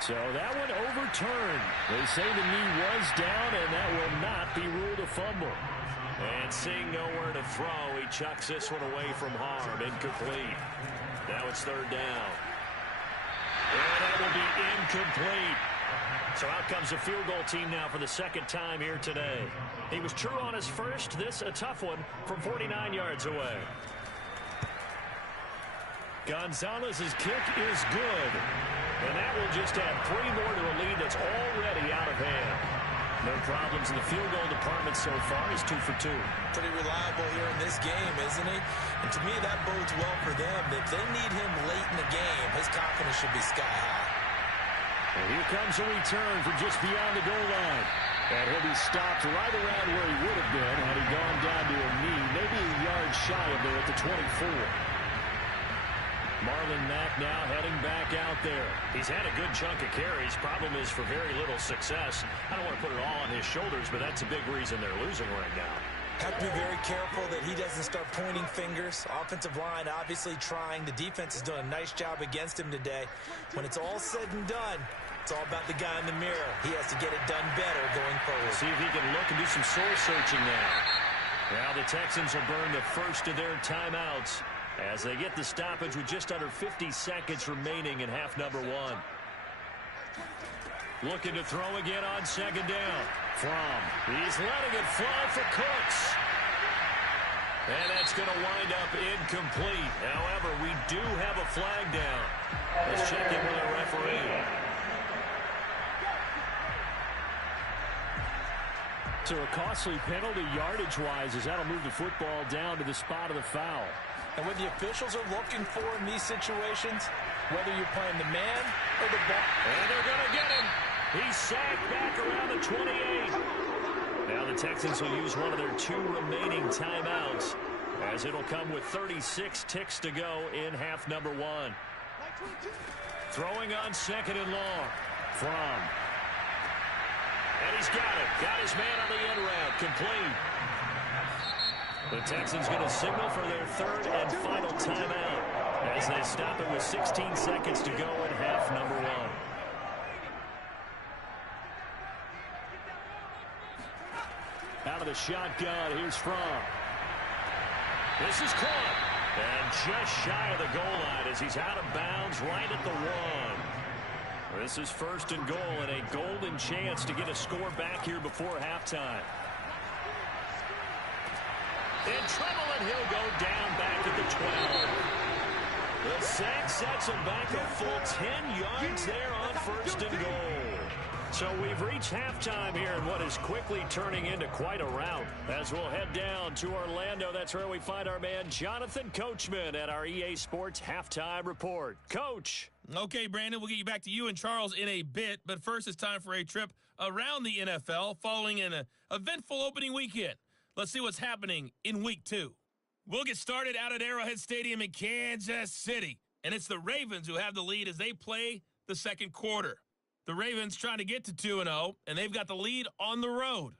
So that one overturned. They say the knee was down, and that will not be ruled a fumble. And seeing nowhere to throw, he chucks this one away from harm. Incomplete. Now it's 3rd down. And that will be incomplete. So out comes the field goal team now for the 2nd time here today. He was true on his first. This a tough one from 49 yards away. Gonzalez's kick is good. And that will just add 3 more to a lead that's already out of hand. No problems in the field goal department so far. He's 2 for 2. Pretty reliable here in this game, isn't he? And to me, that bodes well for them. If they need him late in the game, his confidence should be sky high. And here comes a return from just beyond the goal line. And he'll be stopped right around where he would have been had he gone down to a knee, maybe a yard shy of there at the 24. Marlon Mack now heading back out there. He's had a good chunk of carries. Problem is for very little success. I don't want to put it all on his shoulders, but that's a big reason they're losing right now. Have to be very careful that he doesn't start pointing fingers. Offensive line obviously trying. The defense has done a nice job against him today. When it's all said and done, it's all about the guy in the mirror. He has to get it done better going forward. See if he can look and do some soul searching now. Now the Texans will burn the first of their timeouts as they get the stoppage with just under 50 seconds remaining in half number 1. Looking to throw again on 2nd down. From. He's letting it fly for Cooks. And that's going to wind up incomplete. However, we do have a flag down. Let's check in with our referee. So a costly penalty yardage-wise as that'll move the football down to the spot of the foul. And what the officials are looking for in these situations, whether you're playing the man or the ball. And they're going to get him. He's sacked back around the 28. Now the Texans will use one of their 2 remaining timeouts as it'll come with 36 ticks to go in half number 1. Throwing on 2nd and long. From. And he's got it. Got his man on the end route. Complete. The Texans going to signal for their 3rd and final timeout as they stop it with 16 seconds to go in half number 1. Out of the shotgun, here's From. This is caught. And just shy of the goal line as he's out of bounds right at the 1. This is 1st and goal and a golden chance to get a score back here before halftime. In trouble, and he'll go down back at the 12. The sack sets him back a full 10 yards there on first and goal. So we've reached halftime here in what is quickly turning into quite a rout. As we'll head down to Orlando, that's where we find our man Jonathan Coachman at our EA Sports Halftime Report. Coach. Okay, Brandon, we'll get you back to you and Charles in a bit, but first it's time for a trip around the NFL following an eventful opening weekend. Let's see what's happening in Week 2. We'll get started out at Arrowhead Stadium in Kansas City, and it's the Ravens who have the lead as they play the second quarter. The Ravens trying to get to 2-0, and they've got the lead on the road.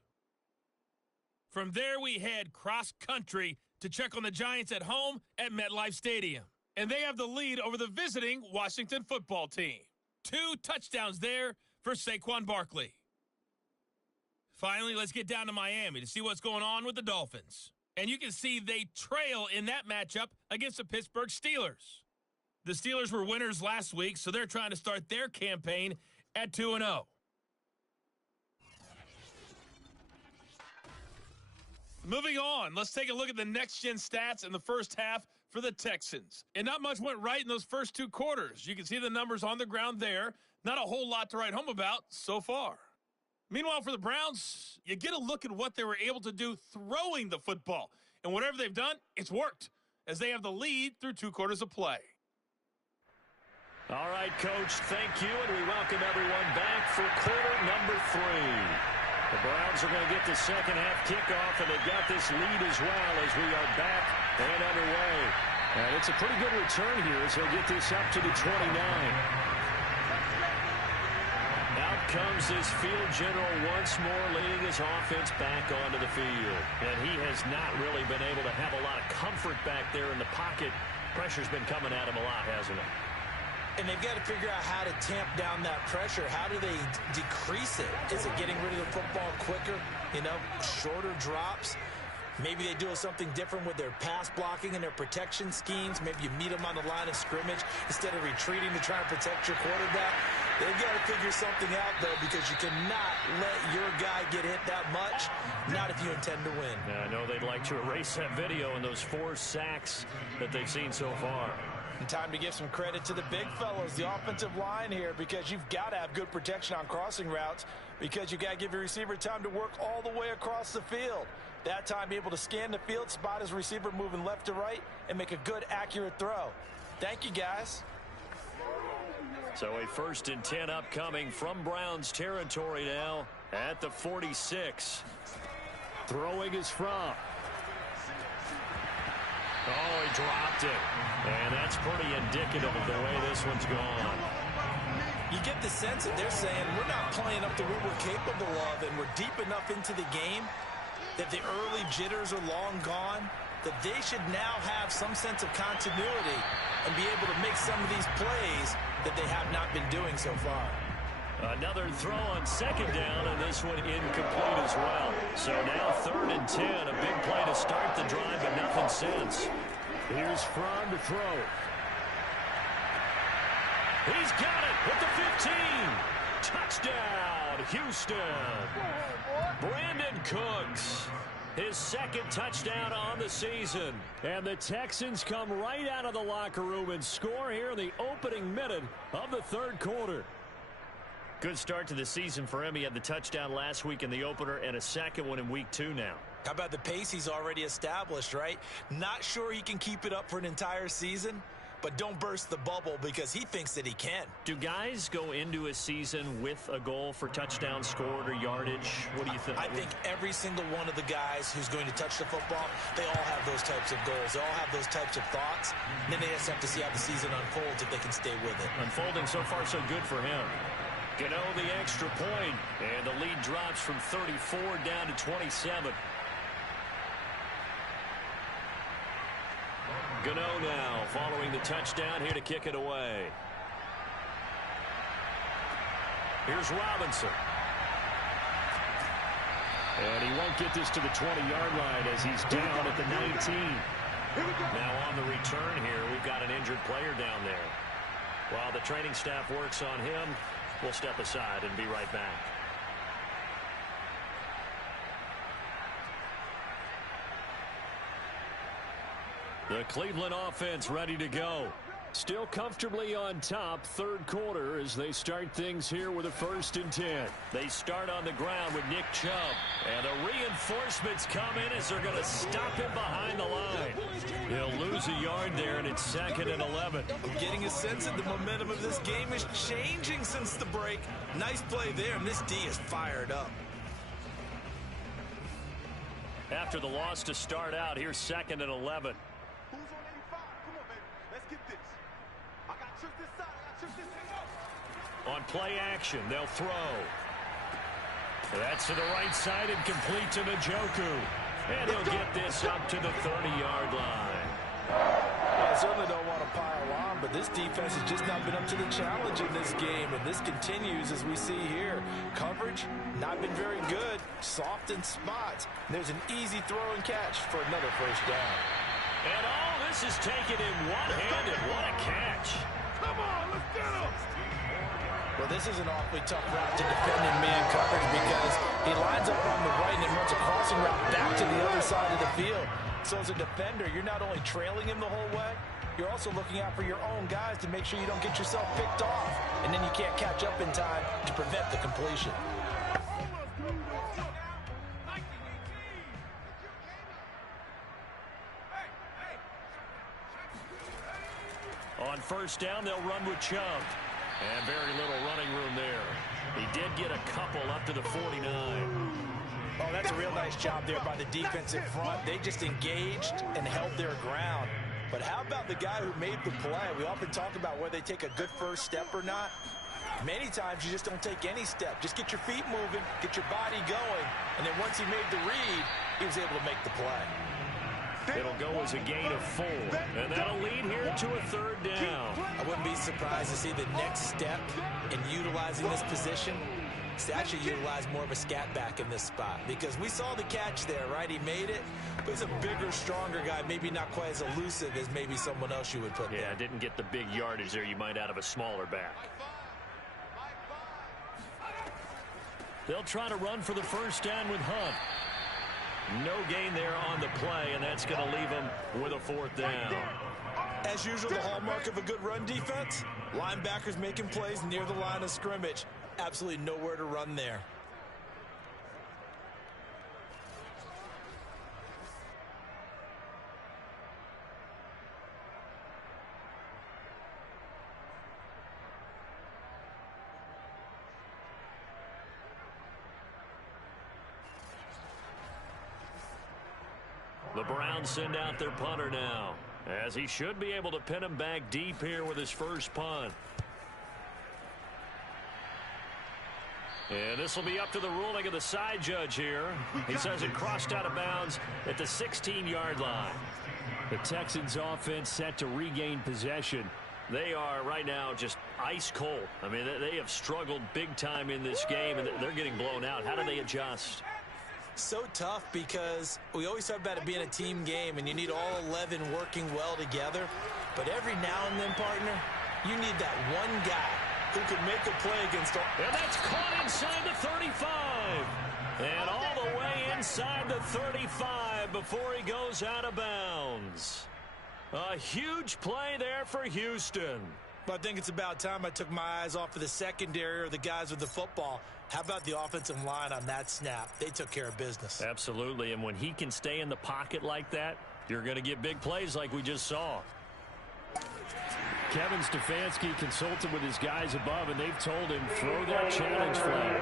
From there, we head cross-country to check on the Giants at home at MetLife Stadium. And they have the lead over the visiting Washington football team. 2 touchdowns there for Saquon Barkley. Finally, let's get down to Miami to see what's going on with the Dolphins. And you can see they trail in that matchup against the Pittsburgh Steelers. The Steelers were winners last week, so they're trying to start their campaign at 2-0. Moving on, let's take a look at the next-gen stats in the first half for the Texans. And not much went right in those first 2 quarters. You can see the numbers on the ground there. Not a whole lot to write home about so far. Meanwhile, for the Browns, you get a look at what they were able to do throwing the football. And whatever they've done, it's worked, as they have the lead through 2 quarters of play. All right, Coach, thank you, and we welcome everyone back for quarter number 3. The Browns are going to get the second half kickoff, and they've got this lead as well as we are back and underway. And it's a pretty good return here as he'll get this up to the 29. Out comes this field general once more, leading his offense back onto the field. And he has not really been able to have a lot of comfort back there in the pocket. Pressure's been coming at him a lot, hasn't it? And they've got to figure out how to tamp down that pressure. How do they decrease it? Is it getting rid of the football quicker? Shorter drops? Maybe they do something different with their pass blocking and their protection schemes. Maybe you meet them on the line of scrimmage instead of retreating to try and protect your quarterback. They've got to figure something out, though, because you cannot let your guy get hit that much, not if you intend to win. I know they'd like to erase that video and those 4 sacks that they've seen so far. And time to give some credit to the big fellas, the offensive line here, because you've got to have good protection on crossing routes, because you've got to give your receiver time to work all the way across the field. That time, be able to scan the field, spot his receiver moving left to right, and make a good, accurate throw. Thank you, guys. So a 1st and 10 upcoming from Browns territory now at the 46. Throwing is from. Oh, he dropped it. And that's pretty indicative of the way this one's gone. You get the sense that they're saying we're not playing up to what we're capable of, and we're deep enough into the game that the early jitters are long gone, that they should now have some sense of continuity and be able to make some of these plays that they have not been doing so far. Another throw on second down, and this one incomplete as well. So now 3rd and 10, a big play to start the drive, but nothing since. Here's Fromm to throw. He's got it at the 15. Touchdown, Houston. Brandon Cooks, his 2nd touchdown on the season. And the Texans come right out of the locker room and score here in the opening minute of the 3rd quarter. Good start to the season for him. He had the touchdown last week in the opener and a 2nd one in week 2 now. How about the pace he's already established, right? Not sure he can keep it up for an entire season, but don't burst the bubble because he thinks that he can. Do guys go into a season with a goal for touchdowns scored or yardage? What do you think? I think every single one of the guys who's going to touch the football, they all have those types of goals. They all have those types of thoughts. And then they just have to see how the season unfolds if they can stay with it. Unfolding so far so good for him. Gano the extra point, and the lead drops from 34 down to 27. Gano now following the touchdown here to kick it away. Here's Robinson. And he won't get this to the 20-yard line as he's down at the 19. Now on the return here, we've got an injured player down there. While the training staff works on him, we'll step aside and be right back. The Cleveland offense ready to go. Still comfortably on top, third quarter as they start things here with a 1st and 10. They start on the ground with Nick Chubb. And the reinforcements come in as they're going to stop him behind the line. He'll lose a yard there, and it's 2nd and 11. I'm getting a sense that the momentum of this game is changing since the break. Nice play there, and this D is fired up. After the loss to start out, here's 2nd and 11. Who's on 85? Come on, baby. Let's get this. I got trips this side. I got trips this side. On play action, they'll throw. That's to the right side and complete to Njoku. And he'll get this up to the 30-yard line. I certainly don't want to pile on, but this defense has just not been up to the challenge in this game, and this continues as we see here. Coverage, not been very good, soft in spots. And there's an easy throw and catch for another 1st down. And all this is taken in one-handed. What a catch. Come on, let's get him. Well, this is an awfully tough route to defend in man coverage because he lines up on the right and then runs a crossing route back to the other side of the field. So as a defender, you're not only trailing him the whole way, you're also looking out for your own guys to make sure you don't get yourself picked off. And then you can't catch up in time to prevent the completion. On 1st down, they'll run with Chubb. And very little running room there. He did get a couple up to the 49. Oh, that's a real nice job there by the defensive front. They just engaged and held their ground. But how about the guy who made the play? We often talk about whether they take a good 1st step or not. Many times you just don't take any step. Just get your feet moving, get your body going, and then once he made the read, he was able to make the play. It'll go as a gain of 4, and that'll lead here to a 3rd down. I wouldn't be surprised to see the next step in utilizing this position is to actually utilize more of a scat back in this spot, because we saw the catch there, right? He made it, but he's a bigger, stronger guy, maybe not quite as elusive as maybe someone else you would put there. Yeah, didn't get the big yardage there you might out of a smaller back. They'll try to run for the 1st down with Hunt. No gain there on the play, and that's going to leave him with a 4th down. As usual, the hallmark of a good run defense, linebackers making plays near the line of scrimmage. Absolutely nowhere to run there. The Browns send out their punter now, as he should be able to pin him back deep here with his 1st punt. And this will be up to the ruling of the side judge here. He says it crossed out of bounds at the 16-yard line. The Texans offense set to regain possession. They are right now just ice cold. I mean, they have struggled big time in this game, and they're getting blown out. How do they adjust? So tough because we always talk about it being a team game and you need all 11 working well together. But every now and then, partner, you need that one guy who can make a play against all. And that's caught inside the 35. And all the way inside the 35 before he goes out of bounds. A huge play there for Houston. But I think it's about time I took my eyes off of the secondary or the guys with the football. How about the offensive line on that snap? They took care of business. Absolutely, and when he can stay in the pocket like that, you're going to get big plays like we just saw. Kevin Stefanski consulted with his guys above, and they've told him, throw that challenge flag.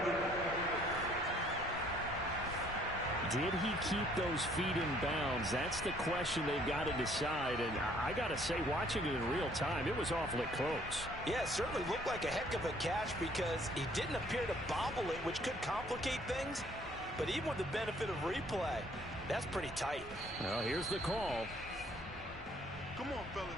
Did he keep those feet in bounds? That's the question they've got to decide. And I got to say, watching it in real time, it was awfully close. Yeah, it certainly looked like a heck of a catch because he didn't appear to bobble it, which could complicate things. But even with the benefit of replay, that's pretty tight. Well, here's the call. Come on, fellas.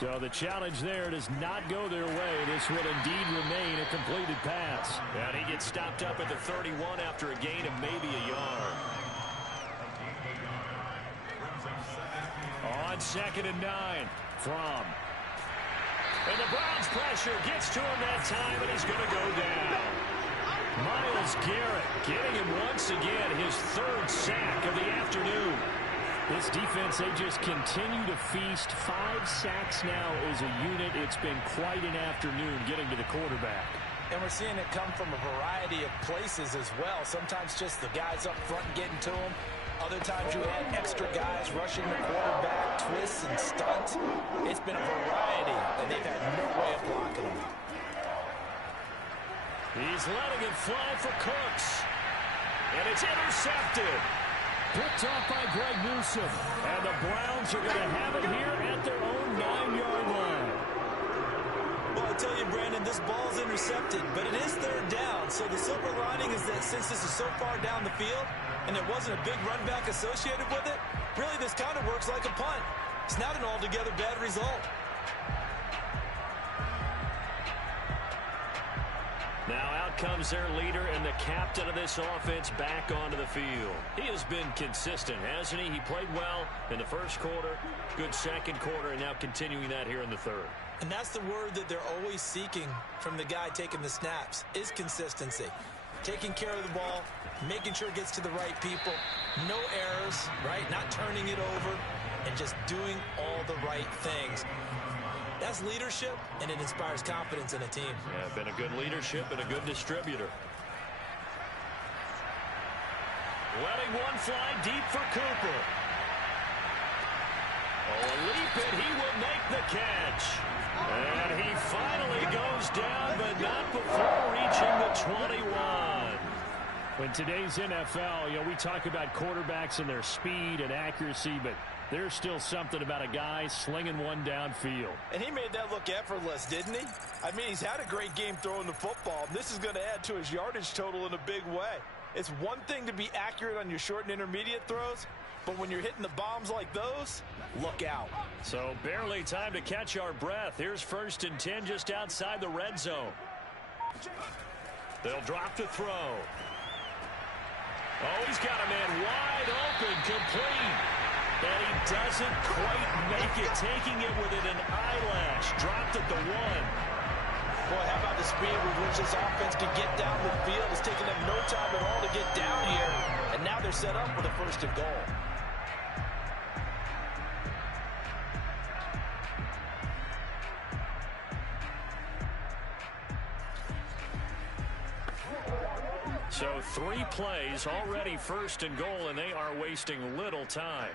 So the challenge there does not go their way. This will indeed remain a completed pass. And he gets stopped up at the 31 after a gain of maybe a yard. On 2nd and 9, Fromm. And the Browns pressure gets to him that time, and he's going to go down. Myles Garrett getting him once again, his third sack of the afternoon. This defense, they just continue to feast. 5 sacks now as a unit. It's been quite an afternoon getting to the quarterback. And we're seeing it come from a variety of places as well. Sometimes just the guys up front getting to him. Other times you had extra guys rushing the quarterback, twists and stunts. It's been a variety, and they've had no way of blocking him. He's letting it fly for Cooks. And it's intercepted. Picked off by Greg Newsome. And the Browns are going to have it here at their own 9-yard line. Well, I tell you, Brandon, this ball's intercepted, but it is third down. So the silver lining is that since this is so far down the field and there wasn't a big run back associated with it, really this kind of works like a punt. It's not an altogether bad result. Now out comes their leader and the captain of this offense back onto the field. He has been consistent, hasn't he? He played well in the first quarter, good second quarter, and now continuing that here in the third. And that's the word that they're always seeking from the guy taking the snaps, is consistency. Taking care of the ball, making sure it gets to the right people, no errors, right? Not turning it over, and just doing all the right things. That's leadership, and it inspires confidence in a team. Yeah, been a good leadership and a good distributor. Letting one fly deep for Cooper. Oh, a leap, and he will make the catch. And he finally goes down, but not before reaching the 21. In today's NFL, we talk about quarterbacks and their speed and accuracy, but there's still something about a guy slinging one downfield. And he made that look effortless, didn't he? I mean, he's had a great game throwing the football. This is going to add to his yardage total in a big way. It's one thing to be accurate on your short and intermediate throws, but when you're hitting the bombs like those, look out. So barely time to catch our breath. Here's 1st and 10 just outside the red zone. They'll drop to throw. Oh, he's got a man wide open, complete. And he doesn't quite make it, taking it within an eyelash. Dropped at the 1. Boy, how about the speed with which this offense can get down the field? It's taken them no time at all to get down here. And now they're set up with a 1st and goal. So 3 plays, already 1st and goal, and they are wasting little time.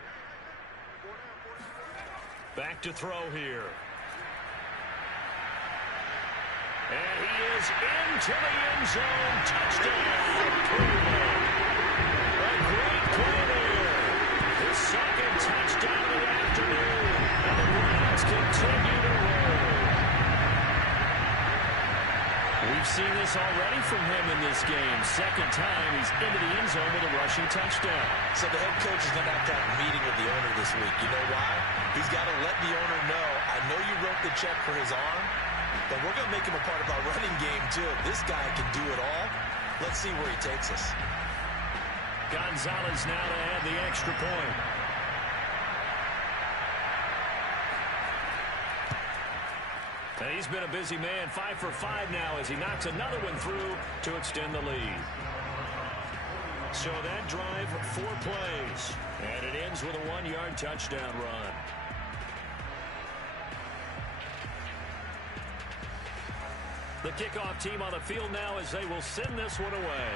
Back to throw here. And he is into the end zone. Touchdown, Cleveland. A great play there. His 2nd touchdown of the afternoon. And the Browns continue to roll. We've seen this already from him in this game. 2nd time he's into the end zone with a rushing touchdown. So the head coach is going to have to have a meeting with the owner this week. You know why? He's got to let the owner know, I know you wrote the check for his arm, but we're going to make him a part of our running game too. This guy can do it all. Let's see where he takes us. Gonzalez now to add the extra point. And he's been a busy man, 5 for 5 now as he knocks another one through to extend the lead. So that drive, 4 plays. And it ends with a 1-yard touchdown run. The kickoff team on the field now as they will send this one away.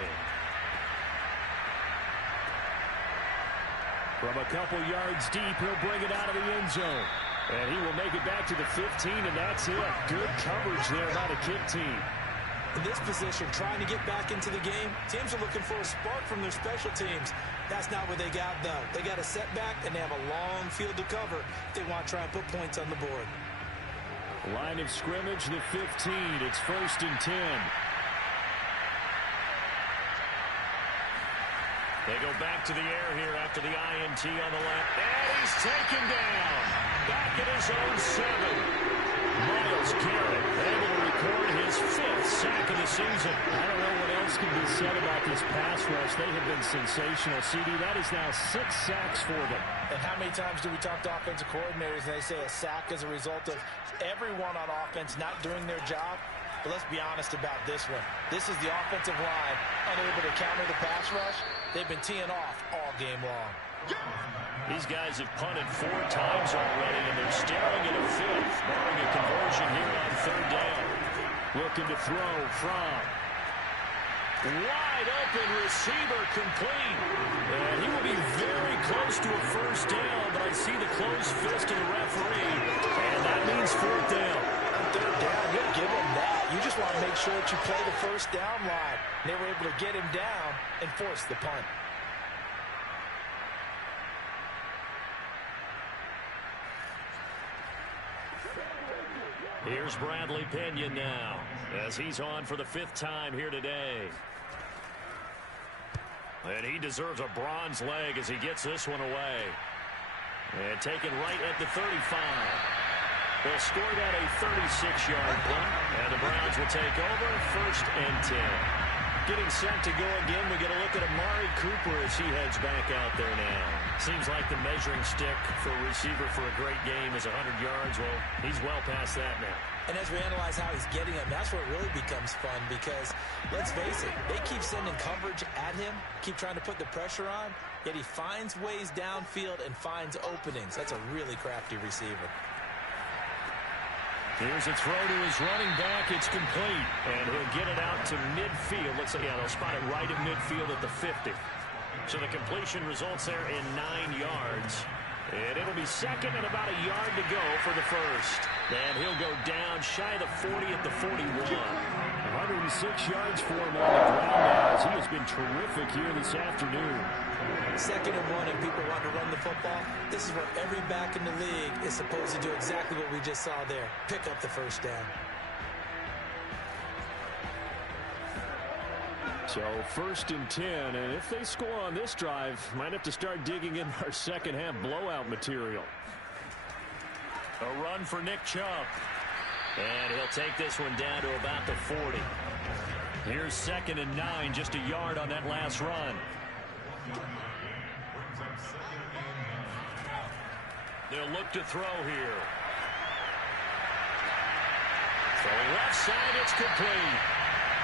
From a couple yards deep, he'll bring it out of the end zone. And he will make it back to the 15, and that's it. Good coverage there by the kick team. In this position, trying to get back into the game, teams are looking for a spark from their special teams. That's not what they got, though. They got a setback, and they have a long field to cover if they want to try and put points on the board. Line of scrimmage, the 15. It's 1st and 10. They go back to the air here after the INT on the left. And he's taken down. Back at his own 7. Myles Garrett able to record his 5th sack of the season. I don't know what else can be said about this pass rush. They have been sensational. CD, that is now 6 sacks for them. And how many times do we talk to offensive coordinators and they say a sack as a result of everyone on offense not doing their job? but let's be honest about this one. This is the offensive line unable to counter the pass rush. They've been teeing off all game long. These guys have punted 4 times already, and they're staring at a 5th, barring a conversion here on 3rd down. Looking to throw from wide open receiver, complete. And he will be very close to a 1st down, but I see the closed fist of the referee, and that means 4th down. On 3rd down, you'll give him that. You just want to make sure that you play the 1st down line. They were able to get him down and force the punt. Here's Bradley Pinion now, as he's on for the 5th time here today. And he deserves a bronze leg as he gets this one away. And taken right at the 35. They'll score that a 36-yard punt, and the Browns will take over 1st and 10. Getting set to go again, we get a look at Amari Cooper as he heads back out there now. Seems like the measuring stick for a receiver for a great game is 100 yards. Well, he's well past that now. And as we analyze how he's getting them, that's where it really becomes fun because, let's face it, they keep sending coverage at him, keep trying to put the pressure on, yet he finds ways downfield and finds openings. That's a really crafty receiver. Here's a throw to his running back. It's complete. And he'll get it out to midfield. Looks like, yeah, they'll spot it right at midfield at the 50. So the completion results there in 9 yards. And it'll be 2nd and about a yard to go for the 1st. And he'll go down shy of the 40 at the 41. 106 yards for him on the ground now, as he has been terrific here this afternoon. 2nd and 1 and people want to run the football. This is where every back in the league is supposed to do exactly what we just saw there. Pick up the 1st down. So 1st and 10, and if they score on this drive, might have to start digging in our 2nd half blowout material. A run for Nick Chubb. And he'll take this one down to about the 40. Here's 2nd and 9, just a yard on that last run. They'll look to throw here. Throwing left side, it's complete.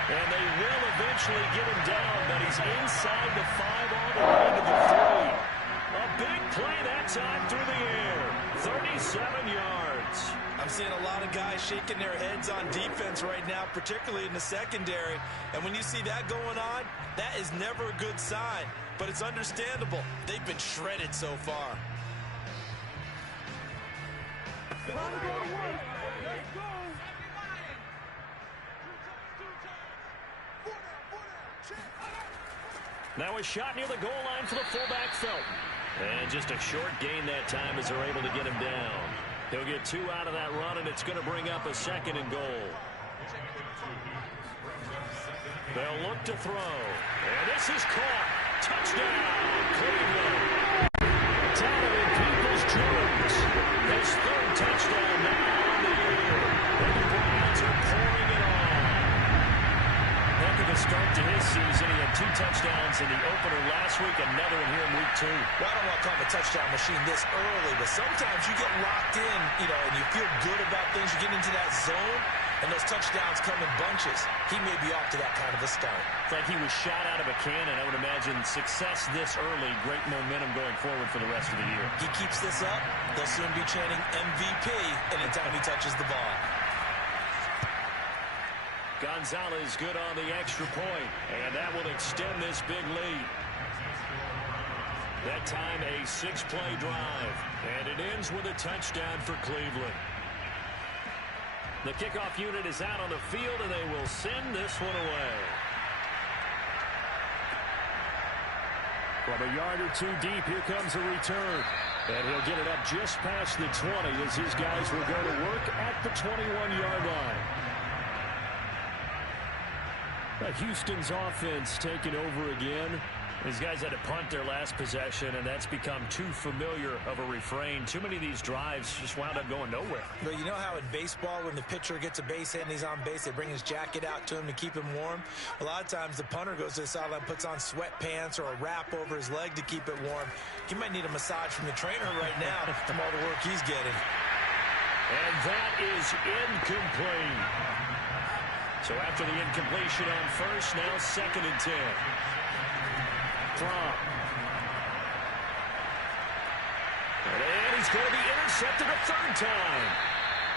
And they will eventually get him down, but he's inside the 5 all the way to the 3. A big play that time through the air. 37 yards. I'm seeing a lot of guys shaking their heads on defense right now, particularly in the secondary. And when you see that going on, that is never a good sign. But it's understandable. They've been shredded so far. Now a shot near the goal line for the fullback, Felton. And just a short gain that time as they're able to get him down. He'll get 2 out of that run, and it's going to bring up a 2nd and goal. They'll look to throw. And this is caught. Touchdown, Cleveland. Donovan Peoples-Jones. His 3rd touchdown now on the year. And the Browns are pouring it on. Heck of a start to his season. He had 2 touchdowns in the opener last week, another one here in week 2. Well, I don't want to call him a touchdown machine this early, but sometimes you get locked in, and you feel good about things. You get into that zone, and those touchdowns come in bunches. He may be off to that kind of a start. It's like he was shot out of a cannon. I would imagine success this early, great momentum going forward for the rest of the year. He keeps this up, they'll soon be chanting MVP anytime he touches the ball. Gonzalez good on the extra point, and that will extend this big lead. That time a 6-play drive, and it ends with a touchdown for Cleveland. The kickoff unit is out on the field, and they will send this one away. From a yard or 2 deep, here comes a return. And he'll get it up just past the 20 as his guys will go to work at the 21-yard line. Houston's offense taking over again. These guys had to punt their last possession, and that's become too familiar of a refrain. Too many of these drives just wound up going nowhere. But you know how in baseball, when the pitcher gets a base hit and he's on base, they bring his jacket out to him to keep him warm? A lot of times the punter goes to the sideline, puts on sweatpants or a wrap over his leg to keep it warm. He might need a massage from the trainer right now from all the work he's getting. And that is incomplete. So after the incompletion on first, now 2nd and 10. From. And he's going to be intercepted a 3rd time.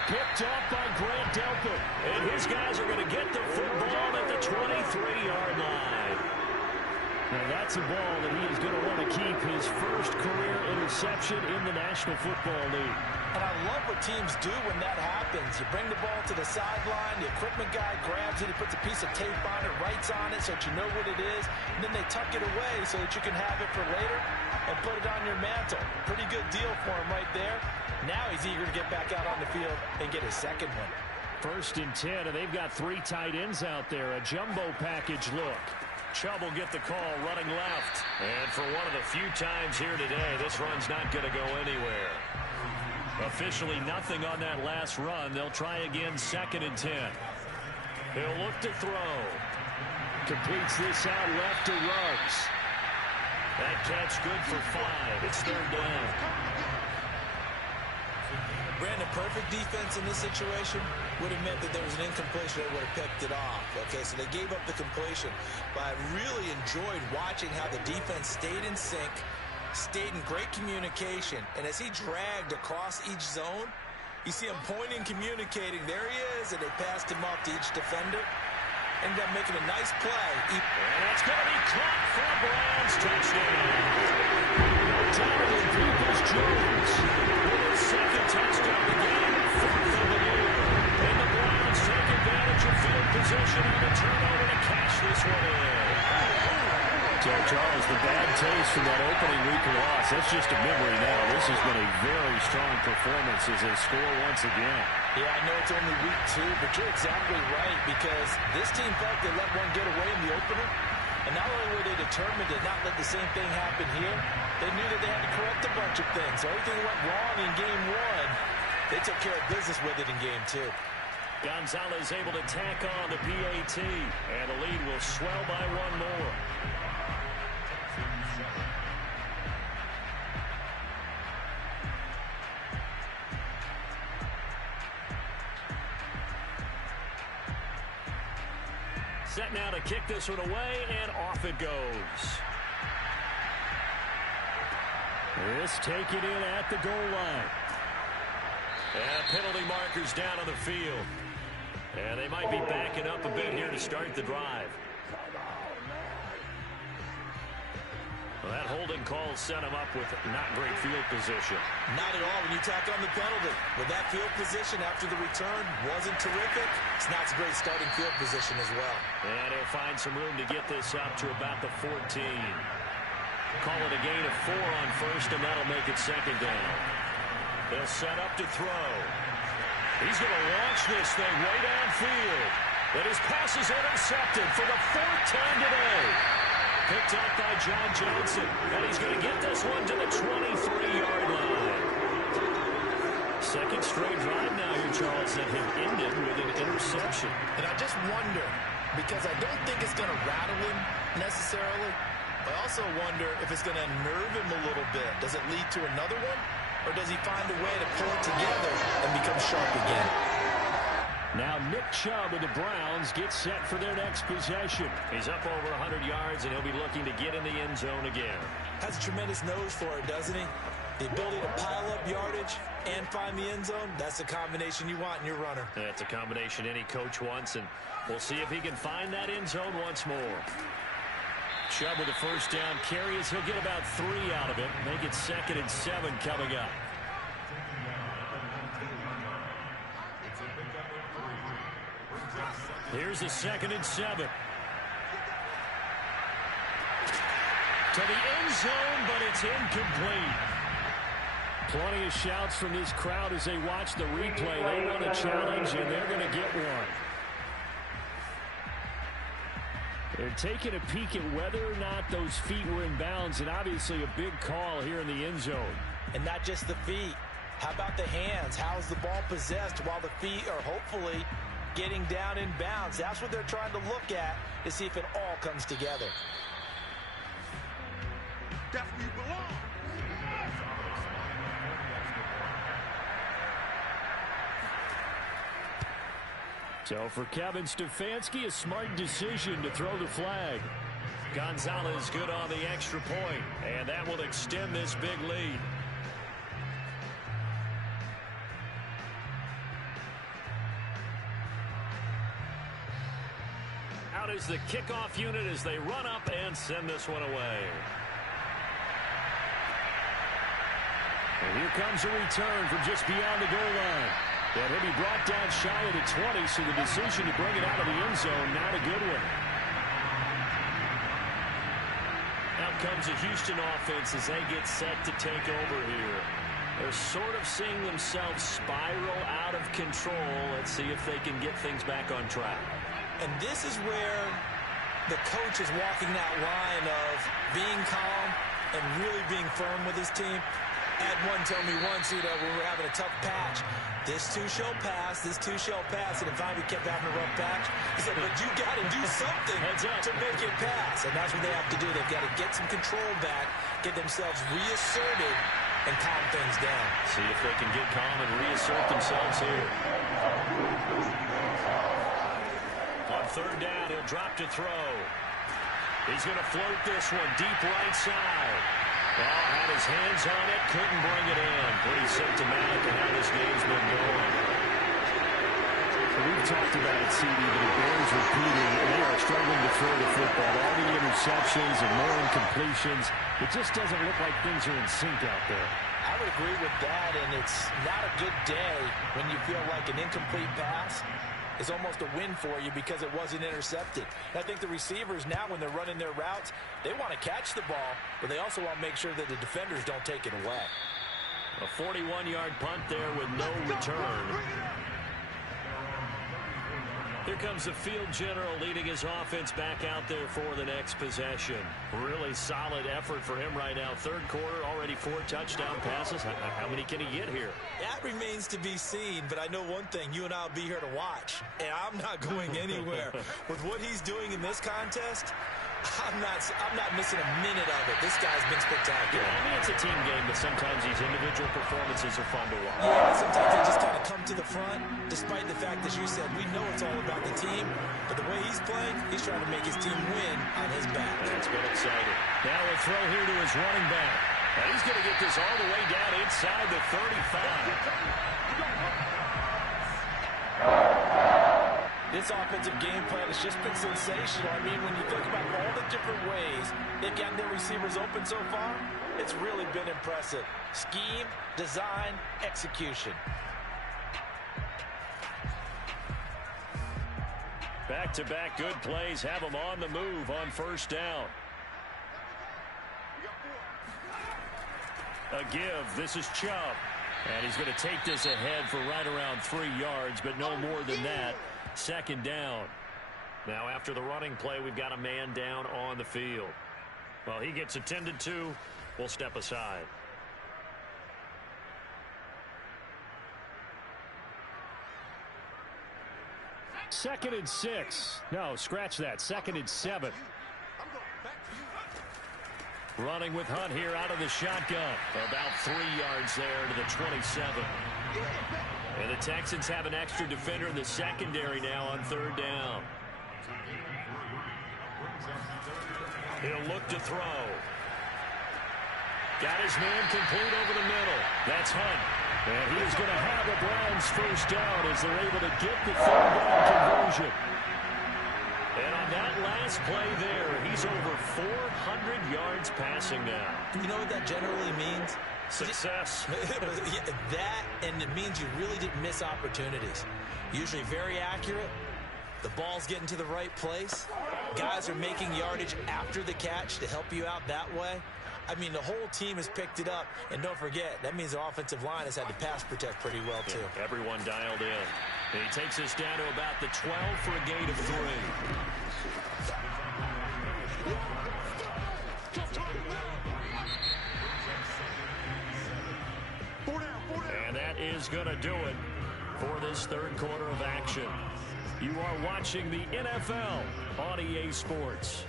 Picked off by Grant Delpit. And his guys are going to get the football at the 23-yard line. Now that's a ball that he is going to want to keep, his first career interception in the National Football League. And I love what teams do when that happens. You bring the ball to the sideline, the equipment guy grabs it, he puts a piece of tape on it, writes on it so that you know what it is, and then they tuck it away so that you can have it for later and put it on your mantle. Pretty good deal for him right there. Now he's eager to get back out on the field and get his 2nd one. 1st and 10, and they've got 3 tight ends out there. A jumbo package look. Chubb will get the call running left. And for one of the few times here today, this run's not going to go anywhere. Officially nothing on that last run. They'll try again 2nd and 10. He'll look to throw. Completes this out left to Ruggs. That catch good for 5. It's 3rd down. Brandon, perfect defense in this situation would have meant that there was an incompletion. They would have picked it off. Okay, so they gave up the completion. But I really enjoyed watching how the defense stayed in sync, stayed in great communication. And as he dragged across each zone, you see him pointing, communicating. There he is, and they passed him off to each defender. Ended up making a nice play. And that's going to be caught for a Browns touchdown. Donovan Peoples-Jones with his 2nd touchdown of the game, 4th of the year. And the Browns take advantage of field position on the turnover to cash this one in. So, Charles, the bad taste from that opening week loss, that's just a memory now. This has been a very strong performance as they score once again. Yeah, I know it's only week 2, but you're exactly right, because this team felt they let one get away in the opener. And not only were they determined to not let the same thing happen here, they knew that they had to correct a bunch of things. So everything that went wrong in game 1, they took care of business with it in game 2. Gonzalez able to tack on the PAT, and the lead will swell by 1 more. Set now to kick this one away, and off it goes. This taken in at the goal line. And penalty markers down on the field. And they might be backing up a bit here to start the drive. Well, that holding call set him up with not great field position. Not at all when you tack on the penalty. With that field position after the return wasn't terrific, it's not a great starting field position as well. And he'll find some room to get this up to about the 14. Call it a gain of 4 on first, and that'll make it 2nd down. They'll set up to throw. He's going to launch this thing way downfield. But his pass is intercepted for the 4th time today. Picked up by John Johnson. And he's going to get this one to the 23-yard line. 2nd straight drive now here, Charles, that have ended with an interception. And I just wonder, because I don't think it's going to rattle him necessarily, I also wonder if it's going to unnerve him a little bit. Does it lead to another one? Or does he find a way to pull it together and become sharp again? Now Nick Chubb of the Browns gets set for their next possession. He's up over 100 yards, and he'll be looking to get in the end zone again. Has a tremendous nose for it, doesn't he? The ability to pile up yardage and find the end zone, that's the combination you want in your runner. That's a combination any coach wants, and we'll see if he can find that end zone once more. Chubb with the first down carry as he'll get about 3 out of it. Make it 2nd and 7 coming up. Here's a 2nd and 7. To the end zone, but it's incomplete. Plenty of shouts from this crowd as they watch the replay. They want a challenge, and they're going to get one. They're taking a peek at whether or not those feet were in bounds, and obviously a big call here in the end zone. And not just the feet. How about the hands? How's the ball possessed while the feet are hopefully getting down in bounds? That's what they're trying to look at to see if it all comes together. That's where you belong. So for Kevin Stefanski, a smart decision to throw the flag. Gonzalez good on the extra point, and that will extend this big lead. Out is the kickoff unit as they run up and send this one away. And here comes a return from just beyond the goal line. And he'll be brought down shy of the 20, so the decision to bring it out of the end zone, not a good one. Out comes the Houston offense as they get set to take over here. They're sort of seeing themselves spiral out of control. Let's see if they can get things back on track. And this is where the coach is walking that line of being calm and really being firm with his team. I had one tell me once, when we were having a tough patch, this too shall pass, this too shall pass, and if we kept having a rough patch, he said, but you got to do something to make it pass, and that's what they have to do. They've got to get some control back, get themselves reasserted, and calm things down. See if they can get calm and reassert themselves here. On third down, he'll drop to throw. He's going to float this one deep right side. Well, had his hands on it, couldn't bring it in. Pretty symptomatic of how this game's been going. We've talked about it, CD, but it bears repeating. They are struggling to throw the football. All the interceptions and more incompletions. It just doesn't look like things are in sync out there. I would agree with that, and it's not a good day when you feel like an incomplete pass is almost a win for you because it wasn't intercepted. And I think the receivers now, when they're running their routes, they want to catch the ball, but they also want to make sure that the defenders don't take it away. A 41-yard punt there with no return. Here comes the field general leading his offense back out there for the next possession. Really solid effort for him right now. Third quarter, already 4 touchdown passes. How many can he get here? That remains to be seen, but I know one thing. You and I will be here to watch, and I'm not going anywhere. With what he's doing in this contest, I'm not missing a minute of it. This guy's been spectacular. Yeah, I mean, it's a team game, but sometimes these individual performances are fun to watch. Yeah, sometimes they just kind of come to the front, despite the fact, as you said, we know it's all about the team, but the way he's playing, he's trying to make his team win on his back. That's been exciting. Now a throw here to his running back. And he's going to get this all the way down inside the 35. This offensive game plan has just been sensational. I mean, when you think about all the different ways they've gotten their receivers open so far, it's really been impressive. Scheme, design, execution. Back-to-back good plays have them on the move on first down. A give. This is Chubb. And he's going to take this ahead for right around 3 yards, but no more than that. Second down. Now after the running play, we've got a man down on the field. Well, he gets attended to. We'll step aside. Second and 6. No, scratch that. Second and 7. Running with Hunt here out of the shotgun. About 3 yards there to the 27. And the Texans have an extra defender in the secondary now on third down. He'll look to throw. Got his man complete over the middle. That's Hunt. And he is going to have the Browns first down as they're able to get the third down conversion. And on that last play there, he's over 400 yards passing now. You know what that generally means? Success. That, and it means you really didn't miss opportunities. Usually very accurate. The ball's getting to the right place. Guys are making yardage after the catch to help you out that way. I mean, the whole team has picked it up. And don't forget, that means the offensive line has had to pass protect pretty well, too. Yeah, everyone dialed in. And he takes us down to about the 12 for a gain of 3. And that is going to do it for this third quarter of action. You are watching the NFL on EA Sports.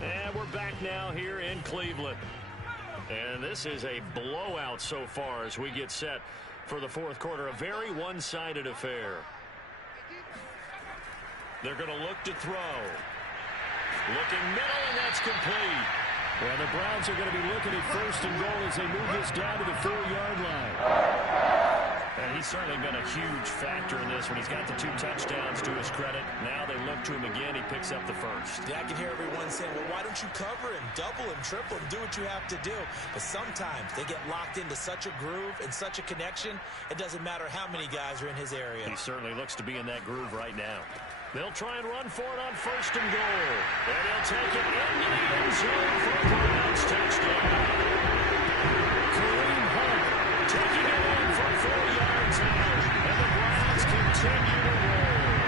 And we're back now here in Cleveland. And this is a blowout so far as we get set for the fourth quarter. A very one-sided affair. They're going to look to throw. Looking middle, and that's complete. Well, the Browns are going to be looking at first and goal as they move this down to the 4-yard line. And he's certainly been a huge factor in this when he's got the 2 touchdowns to his credit. Now they look to him again. He picks up the first. Yeah, I can hear everyone saying, well, why don't you cover him, double him, triple him, do what you have to do. But sometimes they get locked into such a groove and such a connection, it doesn't matter how many guys are in his area. He certainly looks to be in that groove right now. They'll try and run for it on first and goal. And he'll take it into the end zone for a Browns touchdown. Kareem Hunt taking it in for 4 yards out. And the Browns continue to roll.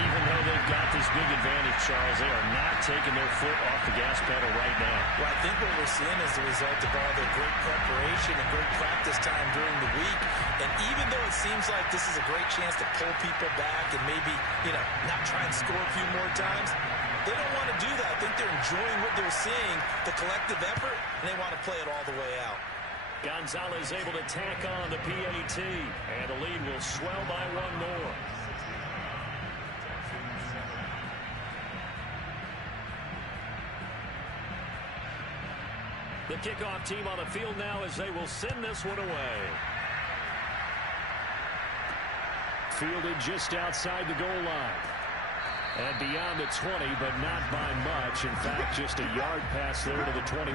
Even though they've got this big advantage, Charles, they are not taking their foot off the gas pedal right now. Well, I think what we're seeing is the result of all their great preparation and great practice time during the week. And even though it seems like this is a great chance to pull people back and maybe, not try and score a few more times, they don't want to do that. I think they're enjoying what they're seeing, the collective effort, and they want to play it all the way out. Gonzalez able to tack on the PAT, and the lead will swell by 1 more. The kickoff team on the field now as they will send this one away. Fielded just outside the goal line. And beyond the 20, but not by much. In fact, just a yard pass there to the 21.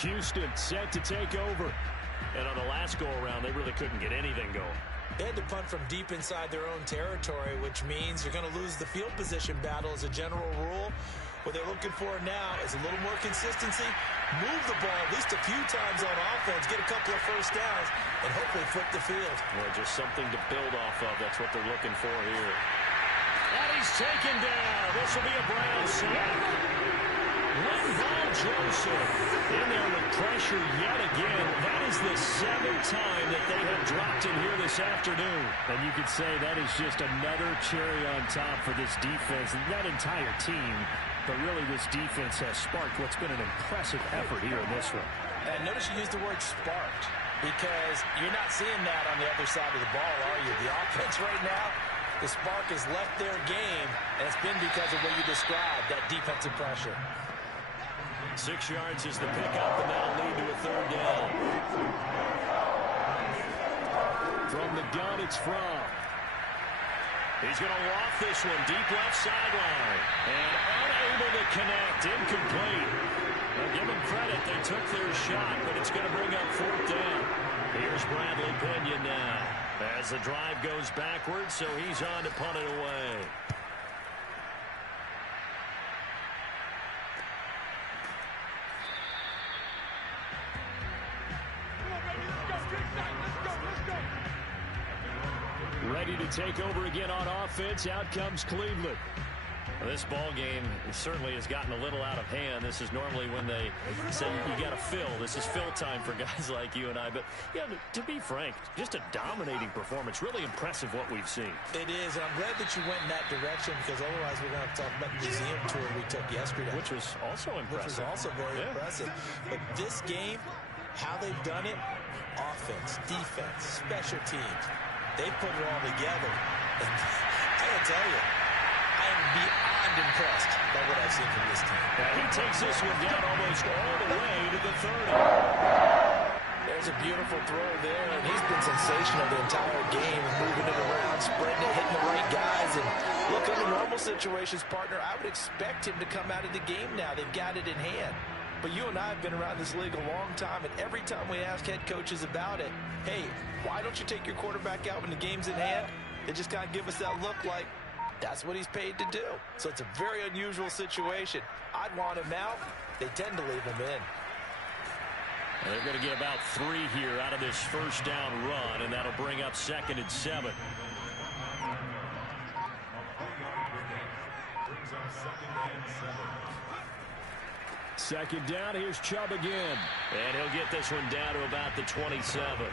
Houston set to take over. And on the last go-around, they really couldn't get anything going. They had to punt from deep inside their own territory, which means you're going to lose the field position battle as a general rule. What they're looking for now is a little more consistency, move the ball at least a few times on offense, get a couple of first downs, and hopefully flip the field. Well, just something to build off of. That's what they're looking for here. And he's taken down. This will be a Brown sack. Linval Joseph in there with pressure yet again. That is the 7th time that they have dropped him here this afternoon. And you could say that is just another cherry on top for this defense and that entire team. But really, this defense has sparked what's been an impressive effort here in this one. And notice you used the word sparked, because you're not seeing that on the other side of the ball, are you? The offense right now, the spark has left their game, and it's been because of what you described, that defensive pressure. 6 yards is the pickup, and that'll lead to a 3rd down. From the gun, it's Fromm. He's going to loft this one deep left sideline. And unable to connect. Incomplete. Now give them credit. They took their shot, but it's going to bring up 4th down. Here's Bradley Pinion now as the drive goes backwards, so he's on to punt it away. Ready to take over again on offense. Out comes Cleveland. Well, this ball game certainly has gotten a little out of hand. This is normally when they say you got to fill. This is fill time for guys like you and I. But, yeah, to be frank, just a dominating performance. Really impressive what we've seen. It is, and I'm glad that you went in that direction, because otherwise we're going to have to talk about the museum tour we took yesterday. Which was also impressive. Which was also very impressive. But this game, how they've done it, offense, defense, special teams, they put it all together. And I got to tell you, I am beyond impressed by what I've seen from this team. He takes this one down almost all the way to the 30. There's a beautiful throw there, and he's been sensational the entire game, moving it around, spreading it, hitting the right guys. And look, under normal situations, partner, I would expect him to come out of the game now. They've got it in hand. But you and I have been around this league a long time, and every time we ask head coaches about it, hey, why don't you take your quarterback out when the game's in hand? They just kind of give us that look like, that's what he's paid to do. So it's a very unusual situation. I'd want him out. They tend to leave him in. And they're going to get about 3 here out of this first down run, and that'll bring up 2nd and 7. Second down, here's Chubb again. And he'll get this one down to about the 27.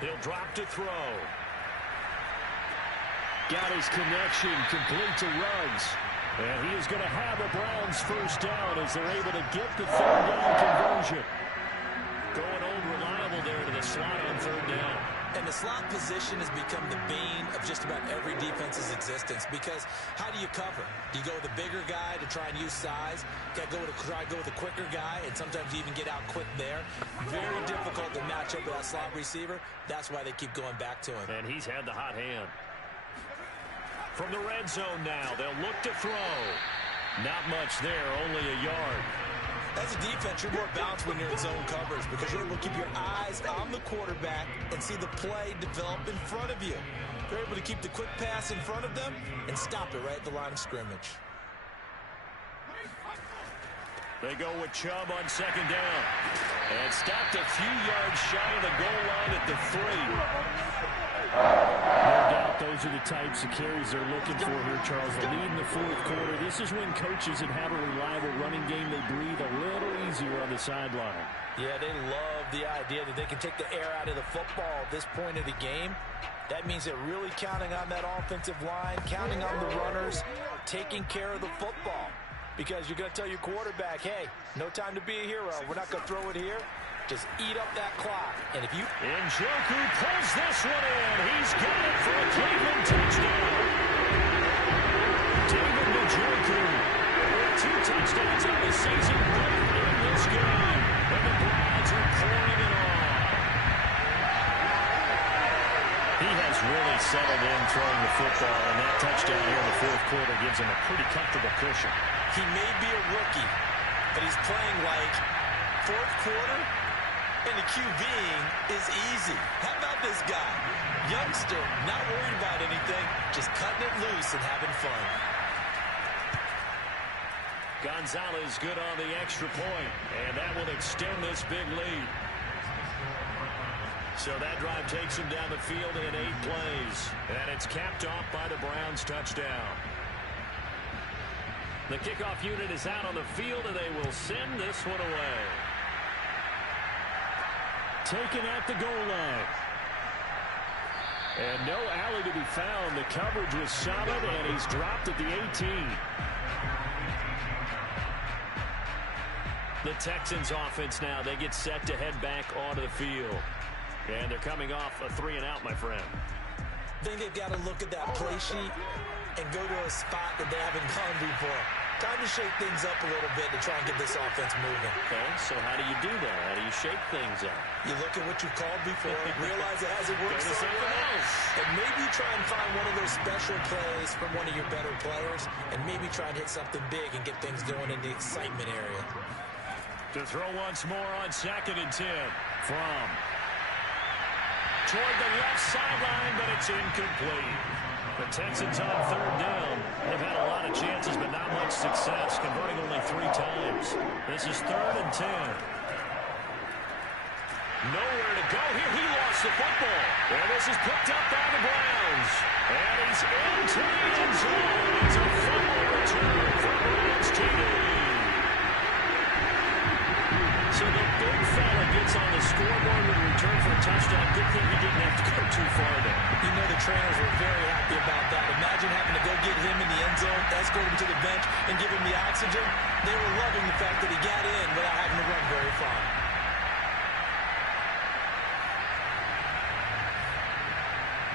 He'll drop to throw. Got his connection, complete to Ruggs. And he is going to have a Browns first down as they're able to get the third down conversion. Going old reliable there to the slot on third down. And the slot position has become the bane of just about every defense's existence, because how do you cover? Do you go with a bigger guy to try and use size? Try to go with a quicker guy, and sometimes you even get out quick there. Very difficult to match up with that slot receiver. That's why they keep going back to him. And he's had the hot hand. From the red zone now, they'll look to throw. Not much there, only a yard. As a defense, you're more balanced when you're in zone coverage because you're able to keep your eyes on the quarterback and see the play develop in front of you. They're able to keep the quick pass in front of them and stop it right at the line of scrimmage. They go with Chubb on second down. And stopped a few yards shy of the goal line at the 3. No doubt those are the types of carries they're looking for here, Charles. The lead in the fourth quarter. This is when coaches that have a reliable running game, they breathe a little easier on the sideline. Yeah, they love the idea that they can take the air out of the football at this point of the game. That means they're really counting on that offensive line, counting on the runners, taking care of the football. Because you're going to tell your quarterback, hey, no time to be a hero. We're not going to throw it here. Just eat up that clock. And if you... Njoku pulls this one in. He's got it for a Cleveland touchdown. David Njoku with 2 touchdowns on the season, both in this game. And the Browns are pouring it on. He has really settled in throwing the football, and that touchdown here in the fourth quarter gives him a pretty comfortable cushion. He may be a rookie, but he's playing like fourth quarter, and the QBing is easy. How about this guy? Youngster, not worried about anything, just cutting it loose and having fun. Gonzalez good on the extra point, and that will extend this big lead. So that drive takes him down the field in 8 plays, and it's capped off by the Browns touchdown. The kickoff unit is out on the field, and they will send this one away. Taken at the goal line. And no alley to be found. The coverage was solid, and he's dropped at the 18. The Texans offense now, they get set to head back onto the field. And they're coming off a 3-and-out, my friend. I think they've got to look at that play sheet and go to a spot that they haven't gone before. Time to shake things up a little bit to try and get this offense moving. Okay, so how do you do that? How do you shake things up? You look at what you've called before, realize it hasn't worked so well, and maybe try and find one of those special plays from one of your better players, and maybe try and hit something big and get things going in the excitement area. To throw once more on 2nd and 10 from toward the left sideline, but it's incomplete. The Texans on 3rd down. They've had a lot of chances, but not much success, converting only 3 times. This is 3rd and 10. Nowhere to go here. He lost the football. And this is picked up by the Browns. And he's into the end zone. It's a fumble return for Browns TD. So the big fella gets on the scoreboard with a return for a touchdown. Good thing he didn't have to go too far there. You know the trainers were very happy about that. Imagine having to go get him in the end zone, escort him to the bench, and give him the oxygen. They were loving the fact that he got in without having to run very far.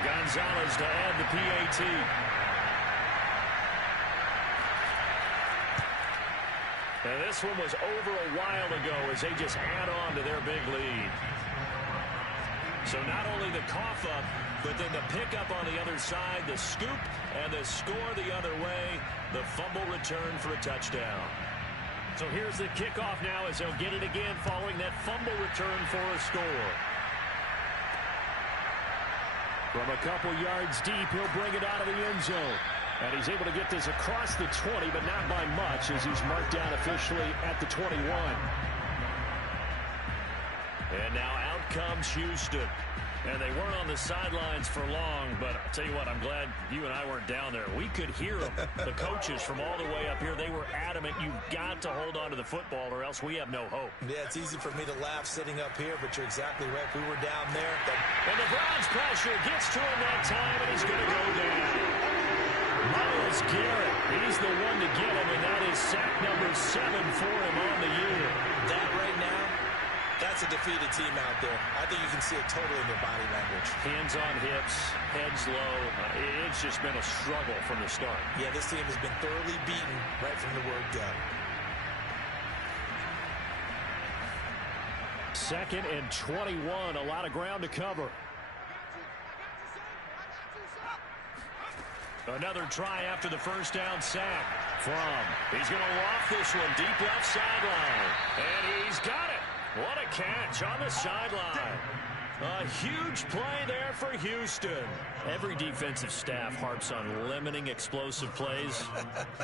Gonzalez to add the PAT. And this one was over a while ago as they just add on to their big lead. So not only the cough up, but then the pickup on the other side, the scoop, and the score the other way, the fumble return for a touchdown. So here's the kickoff now as they'll get it again following that fumble return for a score. From a couple yards deep, he'll bring it out of the end zone. And he's able to get this across the 20, but not by much as he's marked down officially at the 21. And now out comes Houston. And they weren't on the sidelines for long, but I'll tell you what, I'm glad you and I weren't down there. We could hear them. The coaches from all the way up here, they were adamant, you've got to hold on to the football or else we have no hope. Yeah, it's easy for me to laugh sitting up here, but you're exactly right. We were down there. And the Browns pressure gets to him that time, and he's going to go down. Myles Garrett, he's the one to get him, and that is sack number 7 for him on the year. That right now, that's a defeated team out there. I think you can see it totally in their body language. Hands on hips, heads low. It's just been a struggle from the start. Yeah, this team has been thoroughly beaten right from the word go. 2nd and 21, a lot of ground to cover. Another try after the first down sack. He's going to loft this one deep left sideline. And he's got it. What a catch on the sideline. A huge play there for Houston. Every defensive staff harps on limiting explosive plays.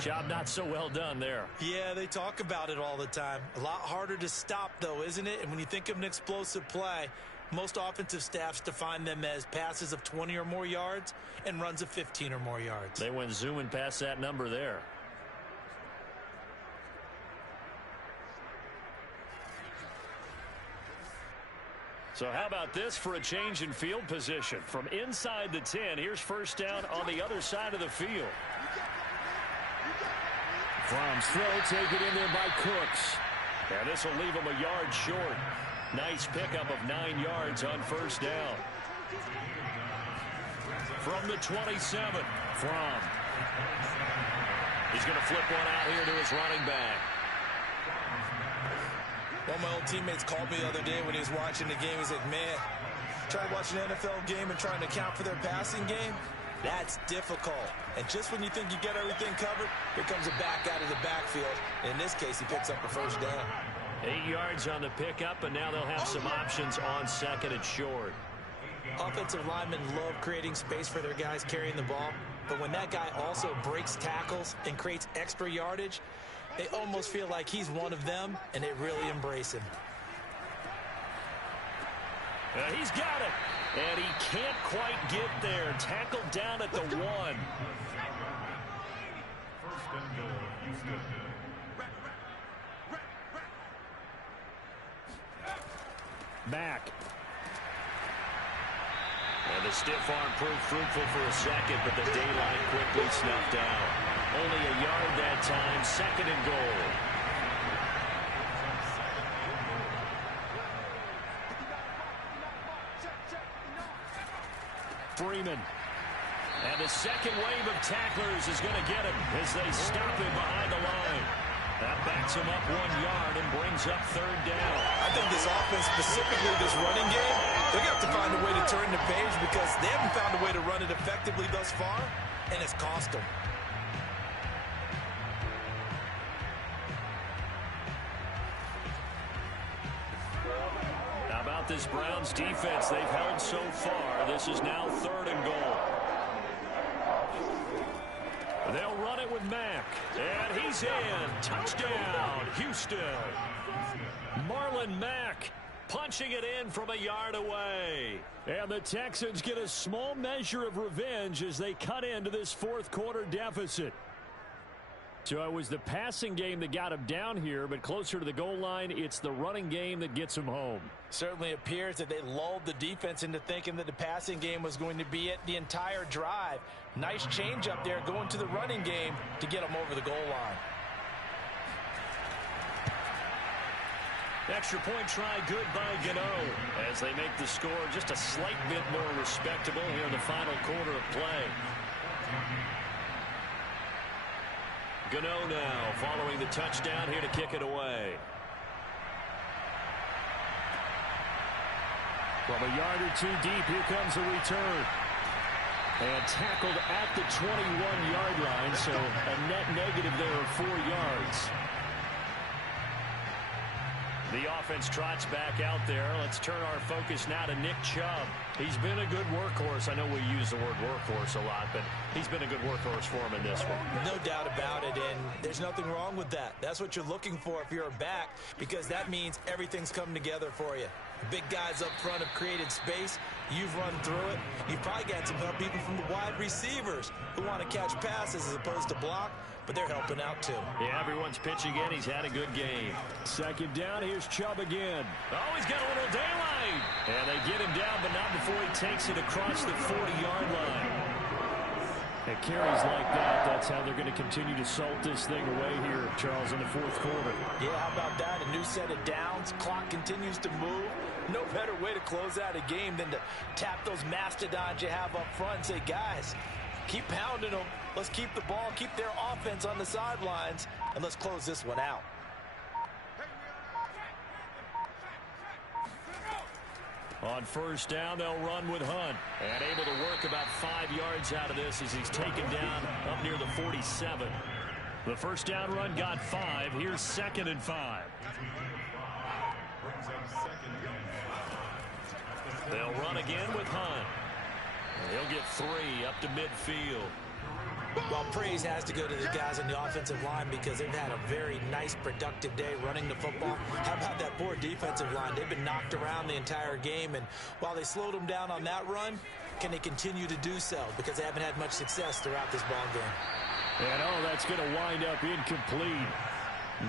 Job not so well done there. Yeah, they talk about it all the time. A lot harder to stop, though, isn't it? And when you think of an explosive play, most offensive staffs define them as passes of 20 or more yards and runs of 15 or more yards. They went zooming past that number there. So how about this for a change in field position? From inside the 10, here's first down on the other side of the field. Fromm's throw taken in there by Cooks. And this will leave him a yard short. Nice pickup of 9 yards on first down. From the 27, Fromm. He's going to flip one out here to his running back. One of my old teammates called me the other day when he was watching the game. He's like, man, trying to watch an NFL game and trying to account for their passing game, that's difficult. And just when you think you get everything covered, here comes a back out of the backfield. In this case, he picks up a first down. 8 yards on the pickup, and now they'll have some options on 2nd and short. Offensive linemen love creating space for their guys carrying the ball, but when that guy also breaks tackles and creates extra yardage, they almost feel like he's one of them, and they really embrace him. He's got it, and he can't quite get there. Tackled down at the 1. Back. And the stiff arm proved fruitful for a second, but the daylight quickly snuffed out. Only a yard that time, 2nd and goal. Freeman. And the second wave of tacklers is going to get him as they stop him behind the line. That backs him up 1 yard and brings up 3rd down. I think this offense, specifically this running game, they're going to have to find a way to turn the page because they haven't found a way to run it effectively thus far, and it's cost them. How about this Browns defense they've held so far? This is now 3rd and goal. They'll run it with Mack. And he's in. Touchdown, Houston. Marlon Mack punching it in from a yard away. And the Texans get a small measure of revenge as they cut into this 4th quarter deficit. So it was the passing game that got him down here, but closer to the goal line, it's the running game that gets him home. Certainly appears that they lulled the defense into thinking that the passing game was going to be it the entire drive. Nice change up there going to the running game to get them over the goal line. Extra point try good by Gano as they make the score just a slight bit more respectable here in the final quarter of play. Gano now following the touchdown here to kick it away. From a yard or 2 deep, here comes the return. And tackled at the 21-yard line, so a net negative there of 4 yards. The offense trots back out there. Let's turn our focus now to Nick Chubb. He's been a good workhorse. I know we use the word workhorse a lot, but he's been a good workhorse for him in this one. No doubt about it, and there's nothing wrong with that. That's what you're looking for if you're a back, because that means everything's come together for you. The big guys up front have created space. You've run through it. You've probably got some help even from the wide receivers who want to catch passes as opposed to block, but they're helping out too. Yeah, everyone's pitching in. He's had a good game. 2nd down, here's Chubb again. Oh, he's got a little daylight. And they get him down, but not before he takes it across the 40-yard line. carries like that, that's how they're going to continue to salt this thing away here, Charles, in the fourth quarter. Yeah, how about that? A new set of downs. Clock continues to move. No better way to close out a game than to tap those mastodons you have up front and say, guys, keep pounding them. Let's keep the ball, keep their offense on the sidelines, and let's close this one out. On first down, they'll run with Hunt. And able to work about 5 yards out of this as he's taken down up near the 47. The first down run got 5. Here's 2nd and 5. They'll run again with Hunt. He'll get 3 up to midfield. Well, praise has to go to the guys on the offensive line because they've had a very nice, productive day running the football. How about that poor defensive line? They've been knocked around the entire game, and while they slowed them down on that run, can they continue to do so? Because they haven't had much success throughout this ball game. And, that's going to wind up incomplete.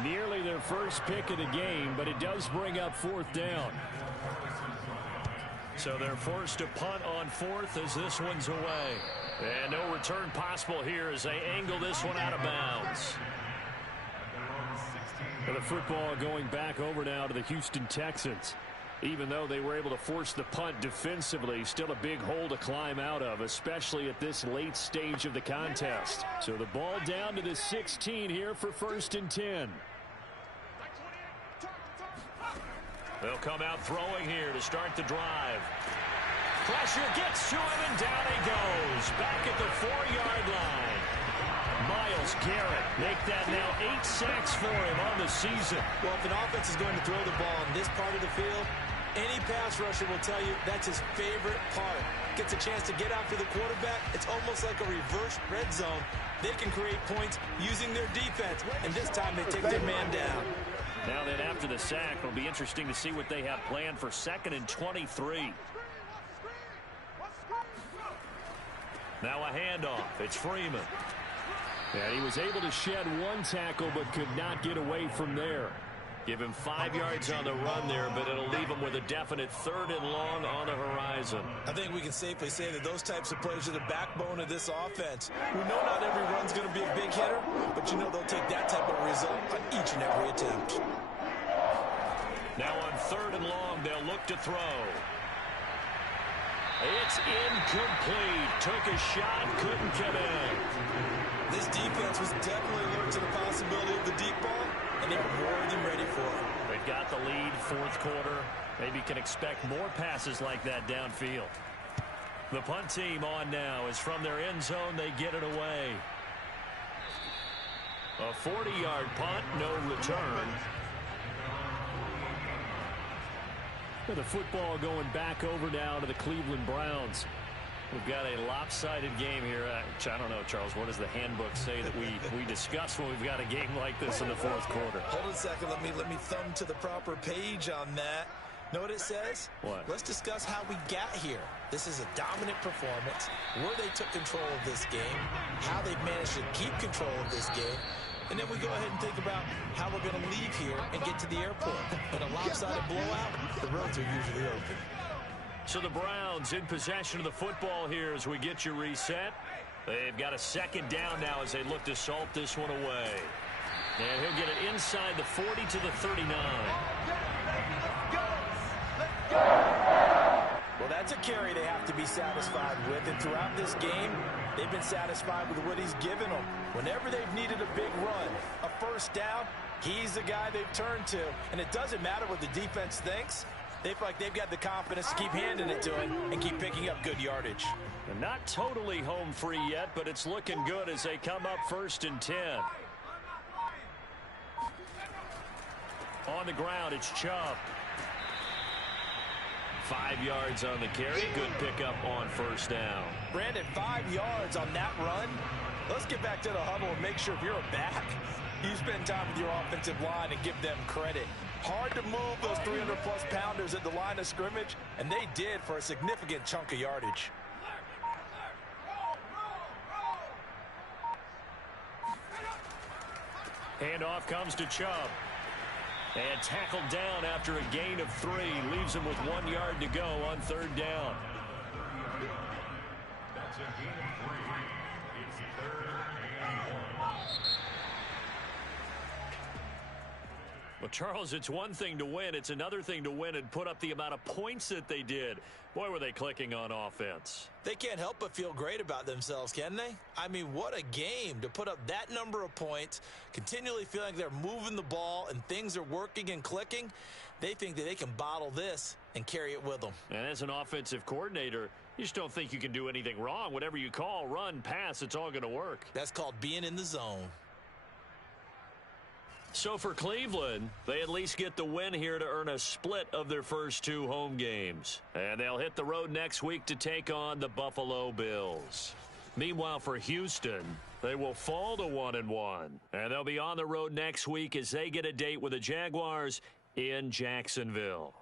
Nearly their first pick of the game, but it does bring up 4th down. So they're forced to punt on 4th as this one's away. And no return possible here as they angle this one out of bounds. And the football going back over now to the Houston Texans. Even though they were able to force the punt defensively, still a big hole to climb out of, especially at this late stage of the contest. So the ball down to the 16 here for 1st and 10. They'll come out throwing here to start the drive. Pressure gets to him, and down he goes. Back at the 4-yard line. Myles Garrett make that now 8 sacks for him on the season. Well, if an offense is going to throw the ball in this part of the field, any pass rusher will tell you that's his favorite part. Gets a chance to get after the quarterback. It's almost like a reverse red zone. They can create points using their defense, and this time they take their man down. Now then, after the sack, it'll be interesting to see what they have planned for 2nd and 23. Now a handoff. It's Freeman. And he was able to shed 1 tackle but could not get away from there. Give him 5 yards on the run there, but it'll leave him with a definite 3rd and long on the horizon. I think we can safely say that those types of plays are the backbone of this offense. We know not every run's going to be a big hitter, but you know they'll take that type of result on each and every attempt. Now on 3rd and long, they'll look to throw. It's incomplete. Took a shot, couldn't get in. This defense was definitely alert to the possibility of the deep ball, and they were more than ready for it. They've got the lead, 4th quarter. Maybe can expect more passes like that downfield. The punt team on now is from their end zone. They get it away. A 40-yard punt, no return. The football going back over now to the Cleveland Browns. We've got a lopsided game here. I don't know, Charles, what does the handbook say that we discuss when we've got a game like this in the 4th quarter? Hold on a second. Let me thumb to the proper page on that. Know what it says? What? Let's discuss how we got here. This is a dominant performance, where they took control of this game, how they've managed to keep control of this game, and then we go ahead and think about how we're going to leave here and get to the airport. In a lopsided blowout, the roads are usually open. So the Browns in possession of the football here as we get you reset. They've got a 2nd down now as they look to salt this one away. And he'll get it inside the 40 to the 39. Well, that's a carry they have to be satisfied with. And throughout this game, they've been satisfied with what he's given them. Whenever they've needed a big run, a 1st down, he's the guy they've turned to. And it doesn't matter what the defense thinks. They feel like they've got the confidence to keep handing it to him and keep picking up good yardage. They're not totally home free yet, but it's looking good as they come up 1st and 10. On the ground, it's Chubb. 5 yards on the carry. Good pickup on 1st down. Brandon, 5 yards on that run. Let's get back to the huddle and make sure if you're a back, you spend time with your offensive line and give them credit. Hard to move those 300-plus pounders at the line of scrimmage, and they did for a significant chunk of yardage. Handoff comes to Chubb. And tackled down after a gain of 3. Leaves him with 1 yard to go on 3rd down. Well, Charles, it's one thing to win. It's another thing to win and put up the amount of points that they did. Boy, were they clicking on offense. They can't help but feel great about themselves, can they? I mean, what a game to put up that number of points, continually feeling like they're moving the ball and things are working and clicking. They think that they can bottle this and carry it with them. And as an offensive coordinator, you just don't think you can do anything wrong. Whatever you call, run, pass, it's all going to work. That's called being in the zone. So for Cleveland, they at least get the win here to earn a split of their first 2 home games. And they'll hit the road next week to take on the Buffalo Bills. Meanwhile, for Houston, they will fall to 1-1. And they'll be on the road next week as they get a date with the Jaguars in Jacksonville.